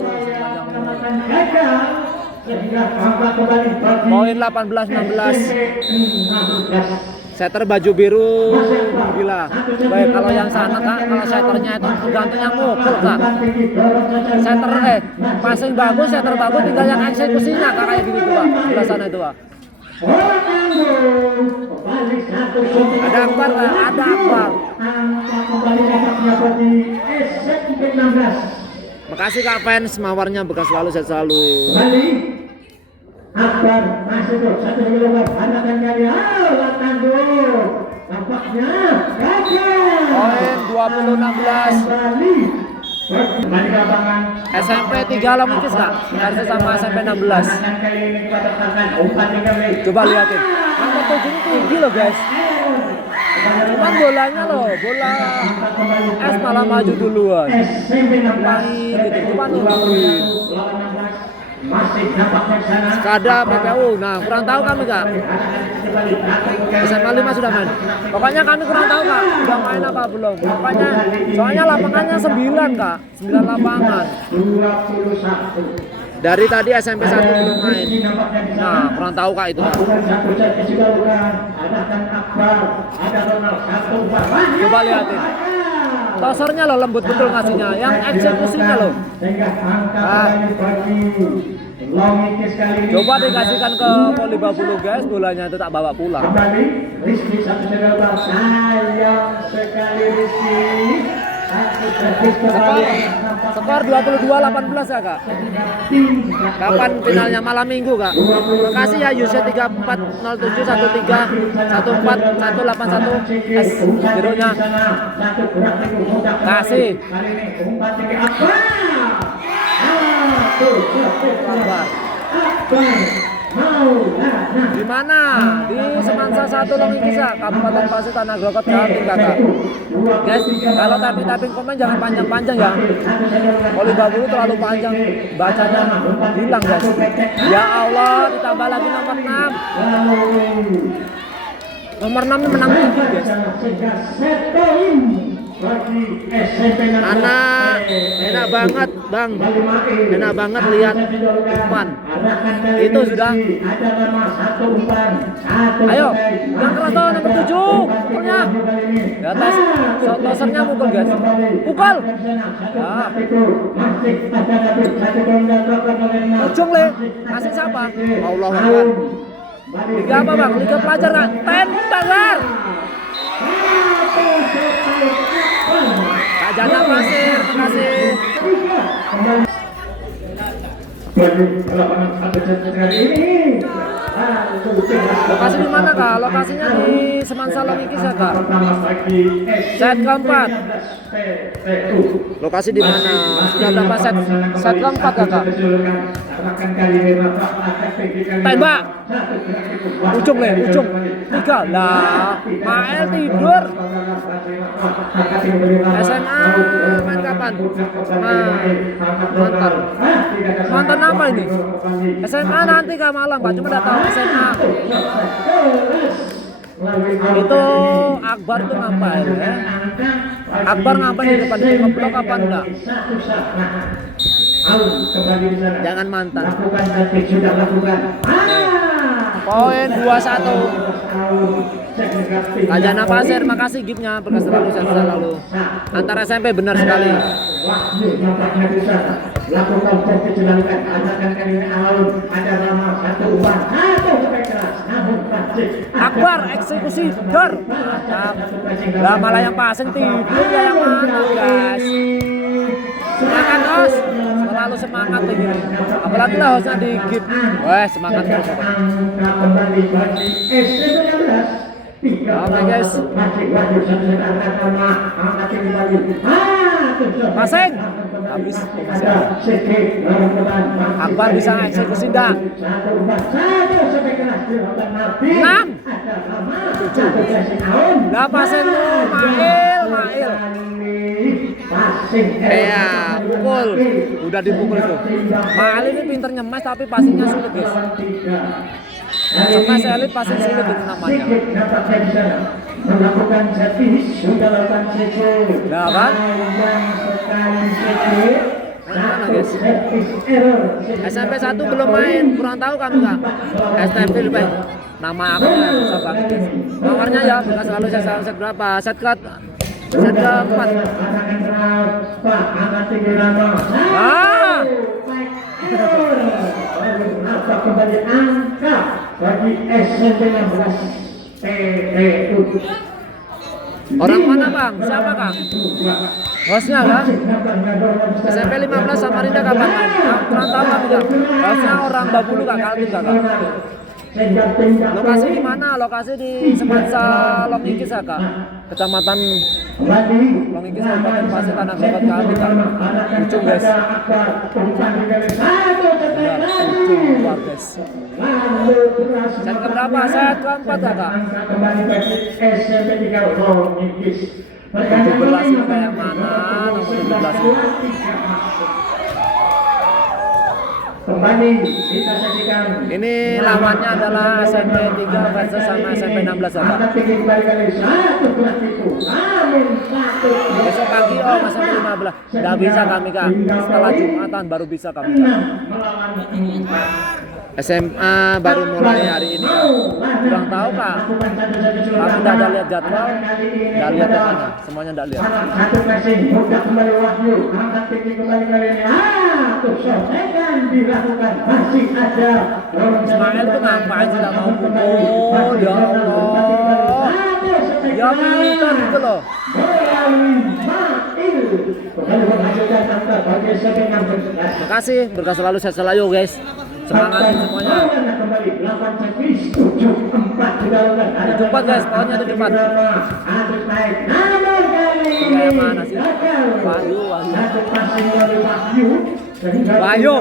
Poin 18-16. Setter baju biru gila. Baik kalau yang sana Kak, kalau setternya itu tergantung yang mukul Kak. Setter passing bagus, setter bagus, tinggal yang eksekusinya Kak kayak gitu Pak. Sebelah sana itu Pak. Ada Akbar Kak, ada Akbar. Makasih Kak fans, mawarnya bekas selalu sehat selalu. Akbar masih tuh satu kilometer anakan kali nampaknya gagal. Poin 20-16. Kembali ke lapangan SMP 3 Longikis Kak, harusnya sama SMP 16. kali ini kita tertahan umpan tinggi. Coba liatin, nomor 7 ini tinggi loh guys. Cuman bolanya loh, bola S malah maju duluan. Pahit gitu, cuma nungguin. Masih nampaknya sana. Kada PPU, nah kurang tahu kami Kak. SMA 5 sudah main. Pokoknya kami kurang tahu Kak, udah main apa belum. Pokoknya soalnya lapangannya 9 Kak, 9 lapangan. 21. Dari tadi SMP 1 belum main. Nah kurang tahu Kak itu Kak. Coba lihatin. Tosernya loh lembut betul ngasihnya, yang eksekusinya loh. Coba dikasihkan ke voli babu lu guys, bolanya itu tak bawa pulang. Kembali Rizky satu segala sayang sekali Rizky. Skor 22-18 ya Kak. Kapan finalnya? Malam Minggu Kak. Makasih ya Yusya 340713141181 S birunya. Kasih. Di mana? Di Semansa 1 Longikis ya, Kabupaten Pasir Tanah Grokot Jawa Timur Kak. Guys, kalau typing komen jangan panjang-panjang ya. Voli babu itu terlalu panjang, bacanya hilang guys. Ya Allah, ditambah lagi nomor 6. Nomor 6 ini menang tinggi guys. Anak, enak banget Bang, enak banget lihat umpan. Itu sudah. Ayo, yang keras dong nomor 7. Pukulnya. Di atas, tosernya mukul guys. Pukul. Ya. Ujung le, kasih siapa? Allah Akbar. Liga apa Bang? Liga pelajar kan? Tentelar. Kak Jana Pasir, terima kasih. Lokasi di mana Kak? Lokasinya di Semansa Longikis ya Kak. Set keempat. Lokasi di mana? Sudah berapa set? Set keempat Kak. Tembak. Ujung le, ujung. 3 lah. Mael tidur. SMA main kapan? Mantan. Mantan apa ini? SMA nanti Kak malam Kak, cuma datang SMA. Itu Akbar tuh ngapain ya? Akbar ngapain di depan itu ngeblok apa enggak? Jangan mantan. Poin 21. Kak Jana Pasir, makasih giftnya, berkas selalu sehat selalu. Antar SMP benar sekali. Wahyu nampaknya bisa lakukan perjalanan adakan kali ini alun ada Rama satu uang satu sampai keras namun pasti Akbar eksekusi dor. Mantap. Lah malah yang passing tidur ya yang mana guys. Semangat Os, selalu semangat tuh gini. Apalagi lah hostnya dikit. Wah semangat terus. angka kembali bagi S19. Oke guys. Masih wajib satu angka sama angkat kembali. Passing. Habis. Akbar bisa eksekusi enggak? 6. 7. Lah passing tuh Mail. Iya, pukul. Udah dipukul itu. Mail ini pinter nyemes tapi passingnya sulit guys. Smash elit passing sulit itu namanya. Melakukan servis sudah lakukan CC. Nah kan? Mana guys? SMP 1 belum main, kurang tahu kami kak. STP lebih. Nama akunnya susah banget guys. Nomornya ya, bukan selalu set berapa? Set ke 4. Ah! Apa kembali angka bagi SMP 16 TPU. Orang mana bang? Siapa kang? Hostnya kak? SMP 15 Samarinda kapan main? Kurang tahu kami kak. Hostnya orang Babulu kak, Kalbin kak. Lokasi di mana? Lokasi di Semansa Longikis kak. Kecamatan Longikis Kabupaten Pasir Tanah Abang Kalbin kak. Ujung guys. Ujung luar guys. Set keberapa? Set keempat kak. 17 ini kayak mana? Nomor 17 ini. Kembali kita saksikan. Ini lawannya adalah SMP 3 versus sama SMP 16 ya Pak. Besok pagi masih 15. Nggak bisa kami kak. Setelah Jumatan baru bisa kami kak. SMA baru mulai hari ini kak. Kurang tahu kak. Kami nggak ada lihat jadwal. Nggak lihat depannya. Semuanya nggak lihat. Satu passing, mudah kembali Wahyu, angkat tinggi kembali kalinya. Selesaikan dilakukan, masih ada. Ismail tuh ngapain sih nggak mau pukul? Ya Allah. Ya pintar gitu loh. Makasih, berkah selalu sehat selalu guys. Semangat semuanya. 74 guys, tahunnya 74. Kayak mana sih? Wahyu.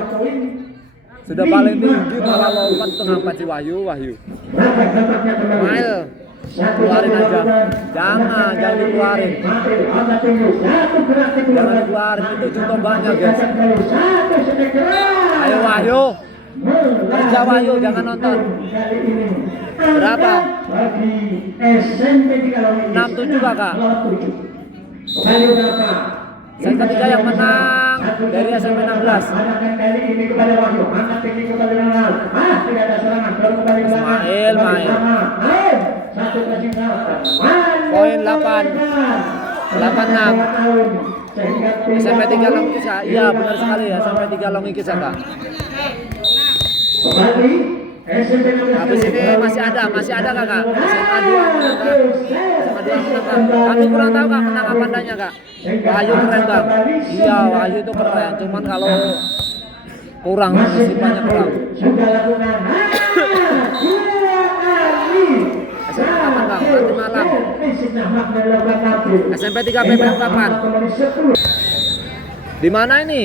Sudah paling tinggi malah lompat tengah empat si Wahyu. Mail. Keluarin aja. Jangan dikeluarin. Jangan dikeluarin, itu contohnya guys. Ayo Wahyu. Kerja Wahyu, jangan nonton. Berapa? 67 kakak. Set ketiga yang menang dari SMP 16. Ismail main. Poin 86. SMP 3 Longikis ya. Iya benar sekali ya, SMP 3 Longikis ya kak. Habis ini masih ada kakak. SMA 2 menang kak. SMA 2 menang kak. Kami kurang tahu kak menang apa enggaknya kak. Wahyu keren kak. Iya Wahyu itu keren. Cuman kalau kurang isipannya kurang. SMP kapan kak? Nanti malam. SMP 3 PPM kapan? Di mana ini?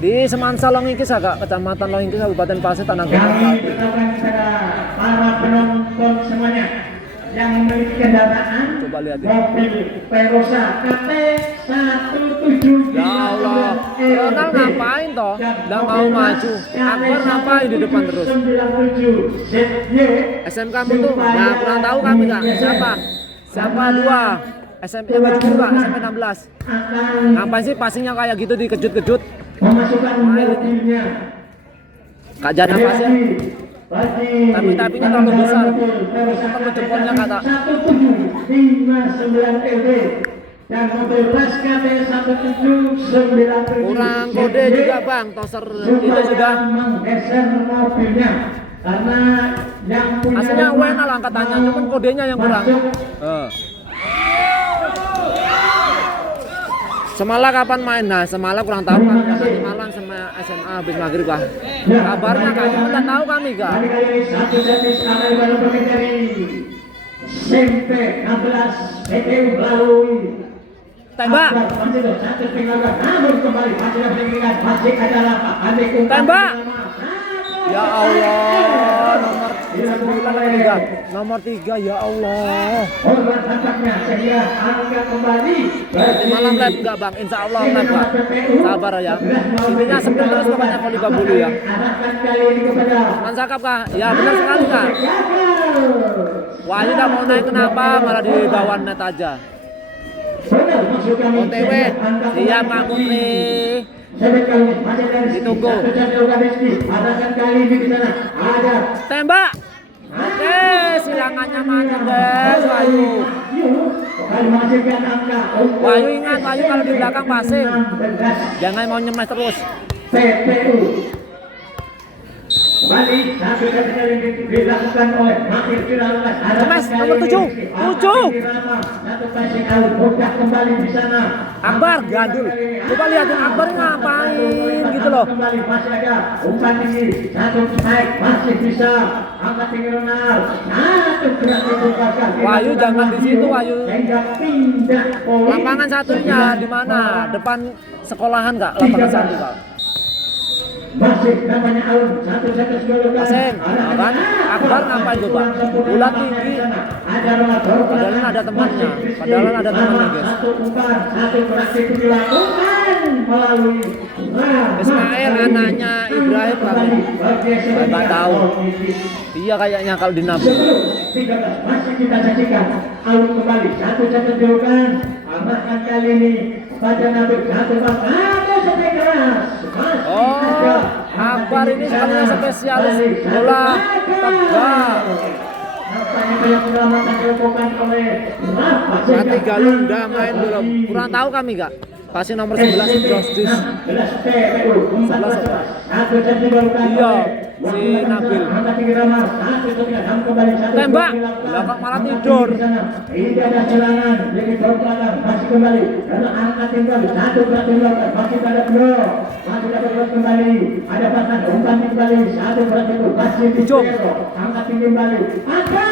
Di Semansa Longikis kak, Kecamatan Longikis, Kabupaten Pasir, Tanah Abang. Para penonton semuanya yang memiliki kendaraan, coba lihat mobil Verosa KT 17. Ya Allah, Ronald ngapain toh? Nggak mau maju. Akbar ngapain di depan terus? 97 ZY. SMK kamu tuh, nah kurang tahu kami kak. Siapa 2? SMP maju juga, SMP 16. Ngapain sih passingnya kayak gitu dikejut-kejut? Memasukkan mobilnya. Kak Jana Pasir. Tapi-tapinya terlalu besar. Perlu jempolnya kata. 1759 LB dan mobil Laskar 1797. Kurang kode juga bang, toser itu sudah. Menggeser mobilnya karena yang punya Aslinya WNA lah angkatannya, cuman kodenya yang kurang. Semala kapan main? Nah, Semala kurang tahu kan, nanti malam sama SMA habis maghrib kah? Kabarnya kami tidak tahu kami kah? Kali-kali satu set sekali baru dari SMP 16 PTU melalui Tembak! satu tinggalkan, namun kembali masih adalah Pak Ade Kumpulan. Tembak! Ya Allah, nomor 3 ya Allah. Korban tampaknya sehingga angka kembali. Di malam live enggak bang? Insya Allah live bang. Sabar ya. Intinya sebelum terus pokoknya voli babulu ya. Arahkan kali ini kepada Mansakap kah? Ya benar sekali kah? Wahyu udah mau naik kenapa? Malah di bawah net aja. OTW, siap Pak Putri. Ditunggu. Tembak. Oke, silangannya mantap guys, Wahyu. Wahyu ingat, Wahyu kalau di belakang passing. Jangan mau nyemes terus. PPU kembali satu ketika dilakukan oleh Makir Firdaus. Mas, nomor 7. Satu passing out mudah kembali di sana. Akbar gadul. Coba lihatin Akbar ngapain gitu loh. Kembali masih ada umpan tinggi. Satu naik masih bisa angkat tinggi Ronald. Satu gerak dibukakan. Wahyu jangan di situ Wahyu. Sehingga pindah poin. Lapangan satunya di mana? Depan sekolahan kak? Lapangan satu kak. Masih namanya Aun satu Paseng, kan? Akbar ngapain coba? Bulat tinggi. Padahal ada temannya. Guys. Satu umpan, satu praktik dilakukan melalui Ismail anaknya Ibrahim kami. Nggak tahu. Dia kayaknya kalau di Nabi. 13 masih kita saksikan. Aun kembali satu dilakukan. Arahkan kali ini pada Nabi satu sampai keras. Oh, Akbar ini sekalinya spesialis bola tegak. Mati Galung udah main belum? Kurang tahu kami kak. Pasti nomor 11 Jostis. 11 iya, si Nabil. Tembak, belakang malah tidur. Tidak ada serangan, jadi belakang masih kembali. Karena angkat kembali, satu berarti belakang masih ada bro, masih ada bro kembali. Ada pasan umpan kembali, satu berarti itu masih Ujung. angkat kembali. Ada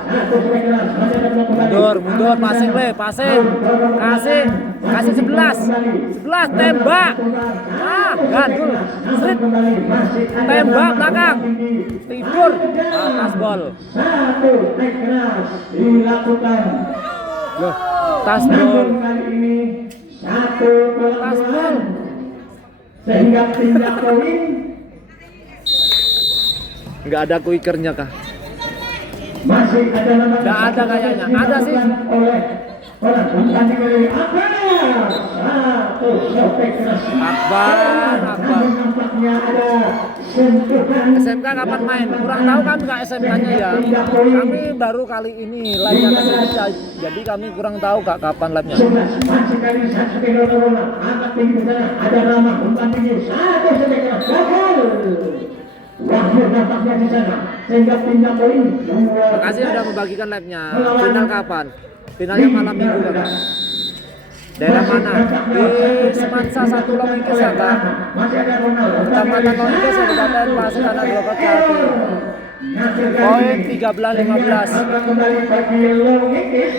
satu keras, masih ada bro kembali. Mundur, passing le, passing. Kasih 11 tembak. Ah, gandul. Srit. Tembak belakang. Tidur atas bol. Satu keras dilakukan. Loh, tas bol. Kali ini satu Tas bol. sehingga pindah poin. Enggak ada quikernya kah? Masih ada nama. Nggak ada kayaknya. Ada sih. Oleh orang bukan diberi apa? Satu sobek keras. Akbar. Nampaknya ada sentuhan. SMK kapan main? Kurang tahu kami kak SMK-nya ya. Kami baru kali ini live-nya ke sini, jadi kami kurang tahu kak kapan live-nya. 11 masih kali satu Corona. Angkat tinggi di sana. Ada nama umpan tinggi. Satu sobek keras. Gagal. Wahyu nampaknya di sana sehingga pindah poin. Makasih sudah membagikan live-nya. Final kapan? Finalnya malam minggu kakak. Daerah mana? Di Semansa 1 Longikes ya kak. Kecamatan Longikes Kabupaten Pasir Anak Glokot Jati. Poin 13-15. Kembali bagi Longikes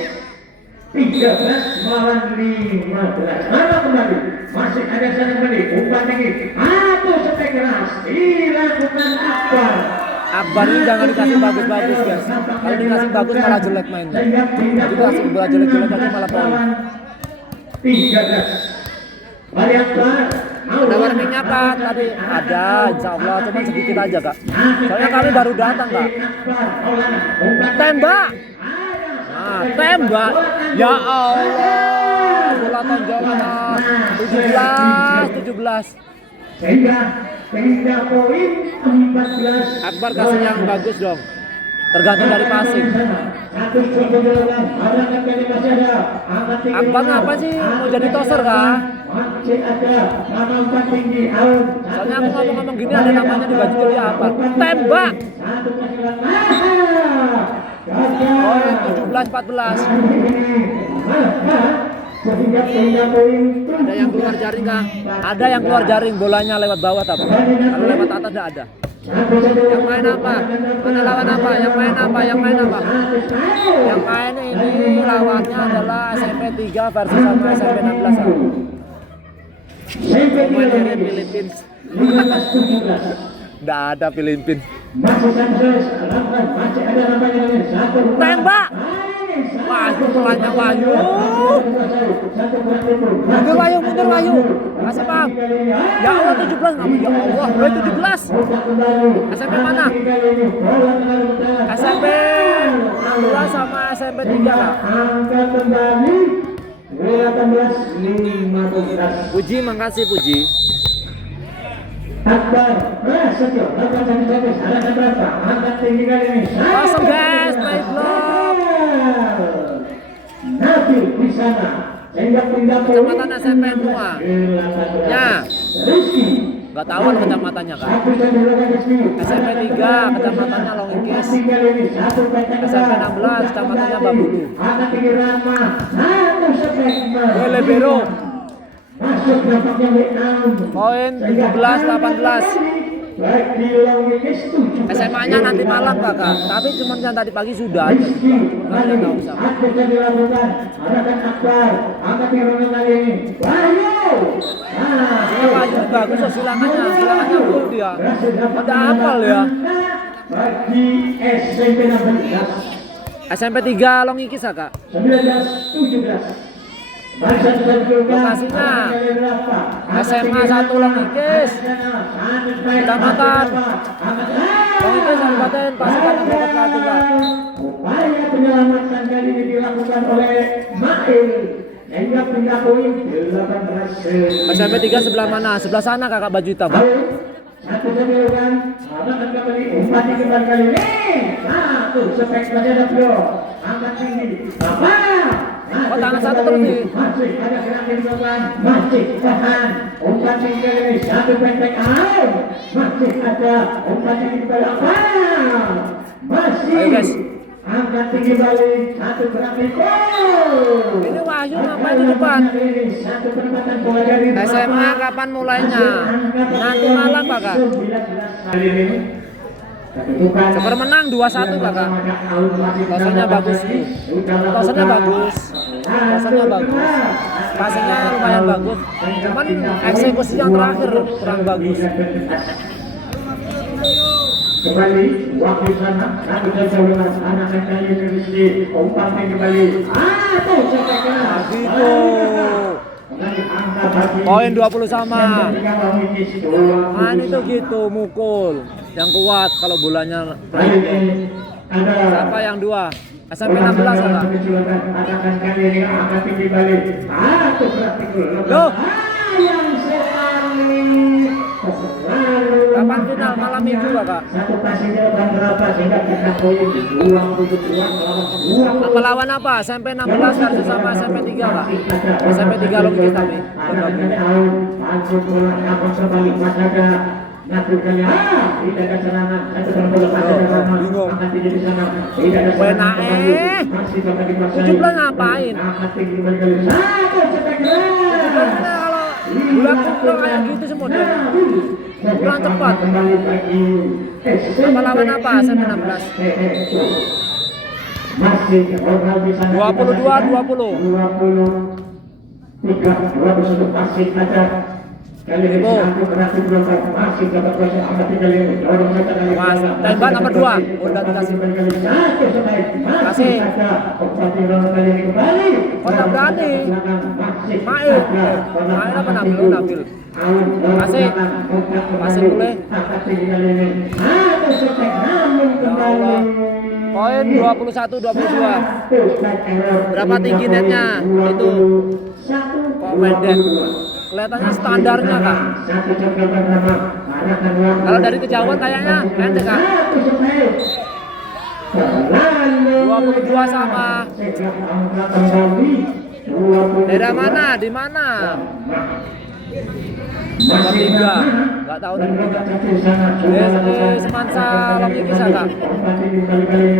13 melawan 15. Mana kembali? Masih ada sana kembali. Umpan tinggi. Aku sampai keras. Dilakukan Akbar. Akbar ini jangan dikasih bagus-bagus guys. Kalau dikasih bagus malah jelek mainnya. Jadi kasih bola jelek-jelek aja malah poin. 13. Bali Akbar. Ada warningnya kak tadi? Ada, insya Allah cuma sedikit aja kak. Soalnya kami baru datang kak. Tembak. Nah, tembak. Ya Allah. Bola tonjolan 17. sehingga poin 14. Akbar kasih yang bagus dong. Tergantung dari passing. Akbar ngapa sih mau jadi toser kah? Soalnya aku ngomong-ngomong gini ada namanya di baju jadi apa? Tembak. Oh, 17-14. Ada yang keluar jaring kah? Ada yang keluar jaring, bolanya lewat bawah tapi kalau lewat atas tidak ada. Yang main apa? Mana lawan apa? Yang main apa? Yang main apa? Yang main ini lawannya adalah SMP 3 versus sama SMP 16. Pemain dari Philippines. Tidak ada Philippines. Tembak. Wahyu pelanya Wahyu. Mundur Wahyu, mundur Wahyu. Kasih paham. Ya Allah 17 nama ya Allah. 17. SMP mana? SMP 16 sama SMP 3 Kak. Puji, makasih Puji. Langsung guys, naik blok. Nabil di sana. Kecamatan SMP 2. Ya. Gak tahu kan kecamatannya kan. SMP 3 kecamatannya Longikis. SMP 16 kecamatannya Babulu. Belebero. Poin 17-18. SMA-nya nanti malam kakak, tapi cuma yang tadi pagi sudah. Kalian nggak usah. Wahyu bagus silangannya full dia. Ada hafal ya. SMP 3 Longikis kakak. 19-17. Lokasinya SMA 1 Longikis, Kecamatan Longikis, Kabupaten Pasukan Anggota Tunggal. Upaya penyelamatan kali ini dilakukan oleh Mail hingga pindah poin 18. SMP 3 sebelah mana? Sebelah sana kakak baju hitam. Satu dilakukan, akan kembali umpan kali ini. Satu spek saja ada bro, angkat tinggi. Apa? Oh tangan satu terus nih. Masih ada gerak di belakang, masih tahan. Umpan tinggi ini satu pendek out. Masih ada umpan tinggi ke belakang. Masih. Ayo guys. Angkat tinggi balik, satu gerak di gol. Ini Wahyu ngapain di depan? Satu penempatan bola dari SMA kapan mulainya? Nanti malam kakak. Skor menang 2-1 kakak. Tosannya bagus nih. Tosannya bagus. Tosannya bagus. Passingnya lumayan bagus. Cuman eksekusi yang terakhir kurang bagus. Kembali waktu sana satu jauh anak kali ini umpan kembali. Tuh setekan. Gitu. Poin 20 sama. Main itu gitu mukul. Yang kuat kalau bolanya siapa yang 2? SMP 16 kakak. Loh. Kapan final malam itu kakak? Apa lawan apa? SMP 16 versus sama SMP 3 kak? SMP 3 Longikis tapi. WNAE 17 ngapain? 17 kalau bulan cukup kayak gitu semua dia. Pulang cepat. Apa lawan apa? SMP 16. 22-20. 21 masih ada. Kali ini aku berhasil berangkat masih dapat proses angkat tiga ini. Mas, tembak nomor 2. Udah dikasih. Kasih. Oh, tak berani. Main. Main apa Nabil? Nabil. Kasih. Kasih boleh. Ya Allah. Poin 21-22. Berapa tinggi netnya? Itu kok pendek. kelihatannya standarnya kak. Satu jempol pertama, arahkan waktu. Kalau dari kejauhan kayaknya pendek kak. 22 sama. Daerah mana? Di mana? Nomor 3. Enggak tahu nomor 3. Semansa Lampu Kisah kak.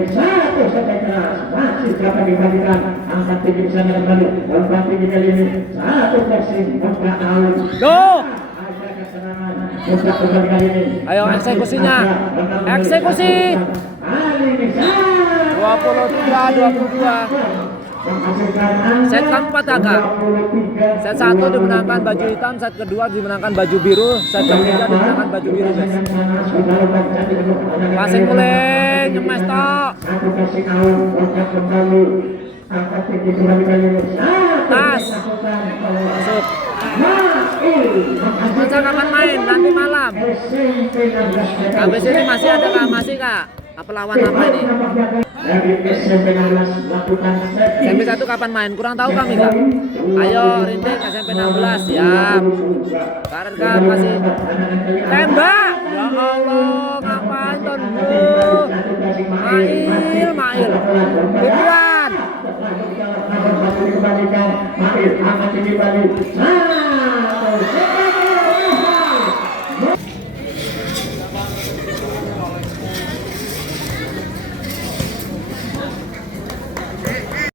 Satu sampai keras, masih dapat dibandingkan. Angkat tinggi bersama kembali. Lompat tinggi kali ini satu versi buka out. Loh. Ada kesenangan buka kembali kali ini. Ayo eksekusinya. Eksekusi. 23-22. Set keempat kak. Set 1 dimenangkan baju hitam, set kedua dimenangkan baju biru, set ketiga dimenangkan baju biru guys. Passing mulai nyemes tok. Tas. Masuk. Masa kapan main? Nanti malam. Habis ini masih ada kak? Masih kak? Apa lawan apa ini? SMP 1 kapan main? Kurang tahu kami kak. Ayo Rintik SMP 16 siap. Karena masih tembak. Ya Allah ngapain ton? Mail. Bibuan.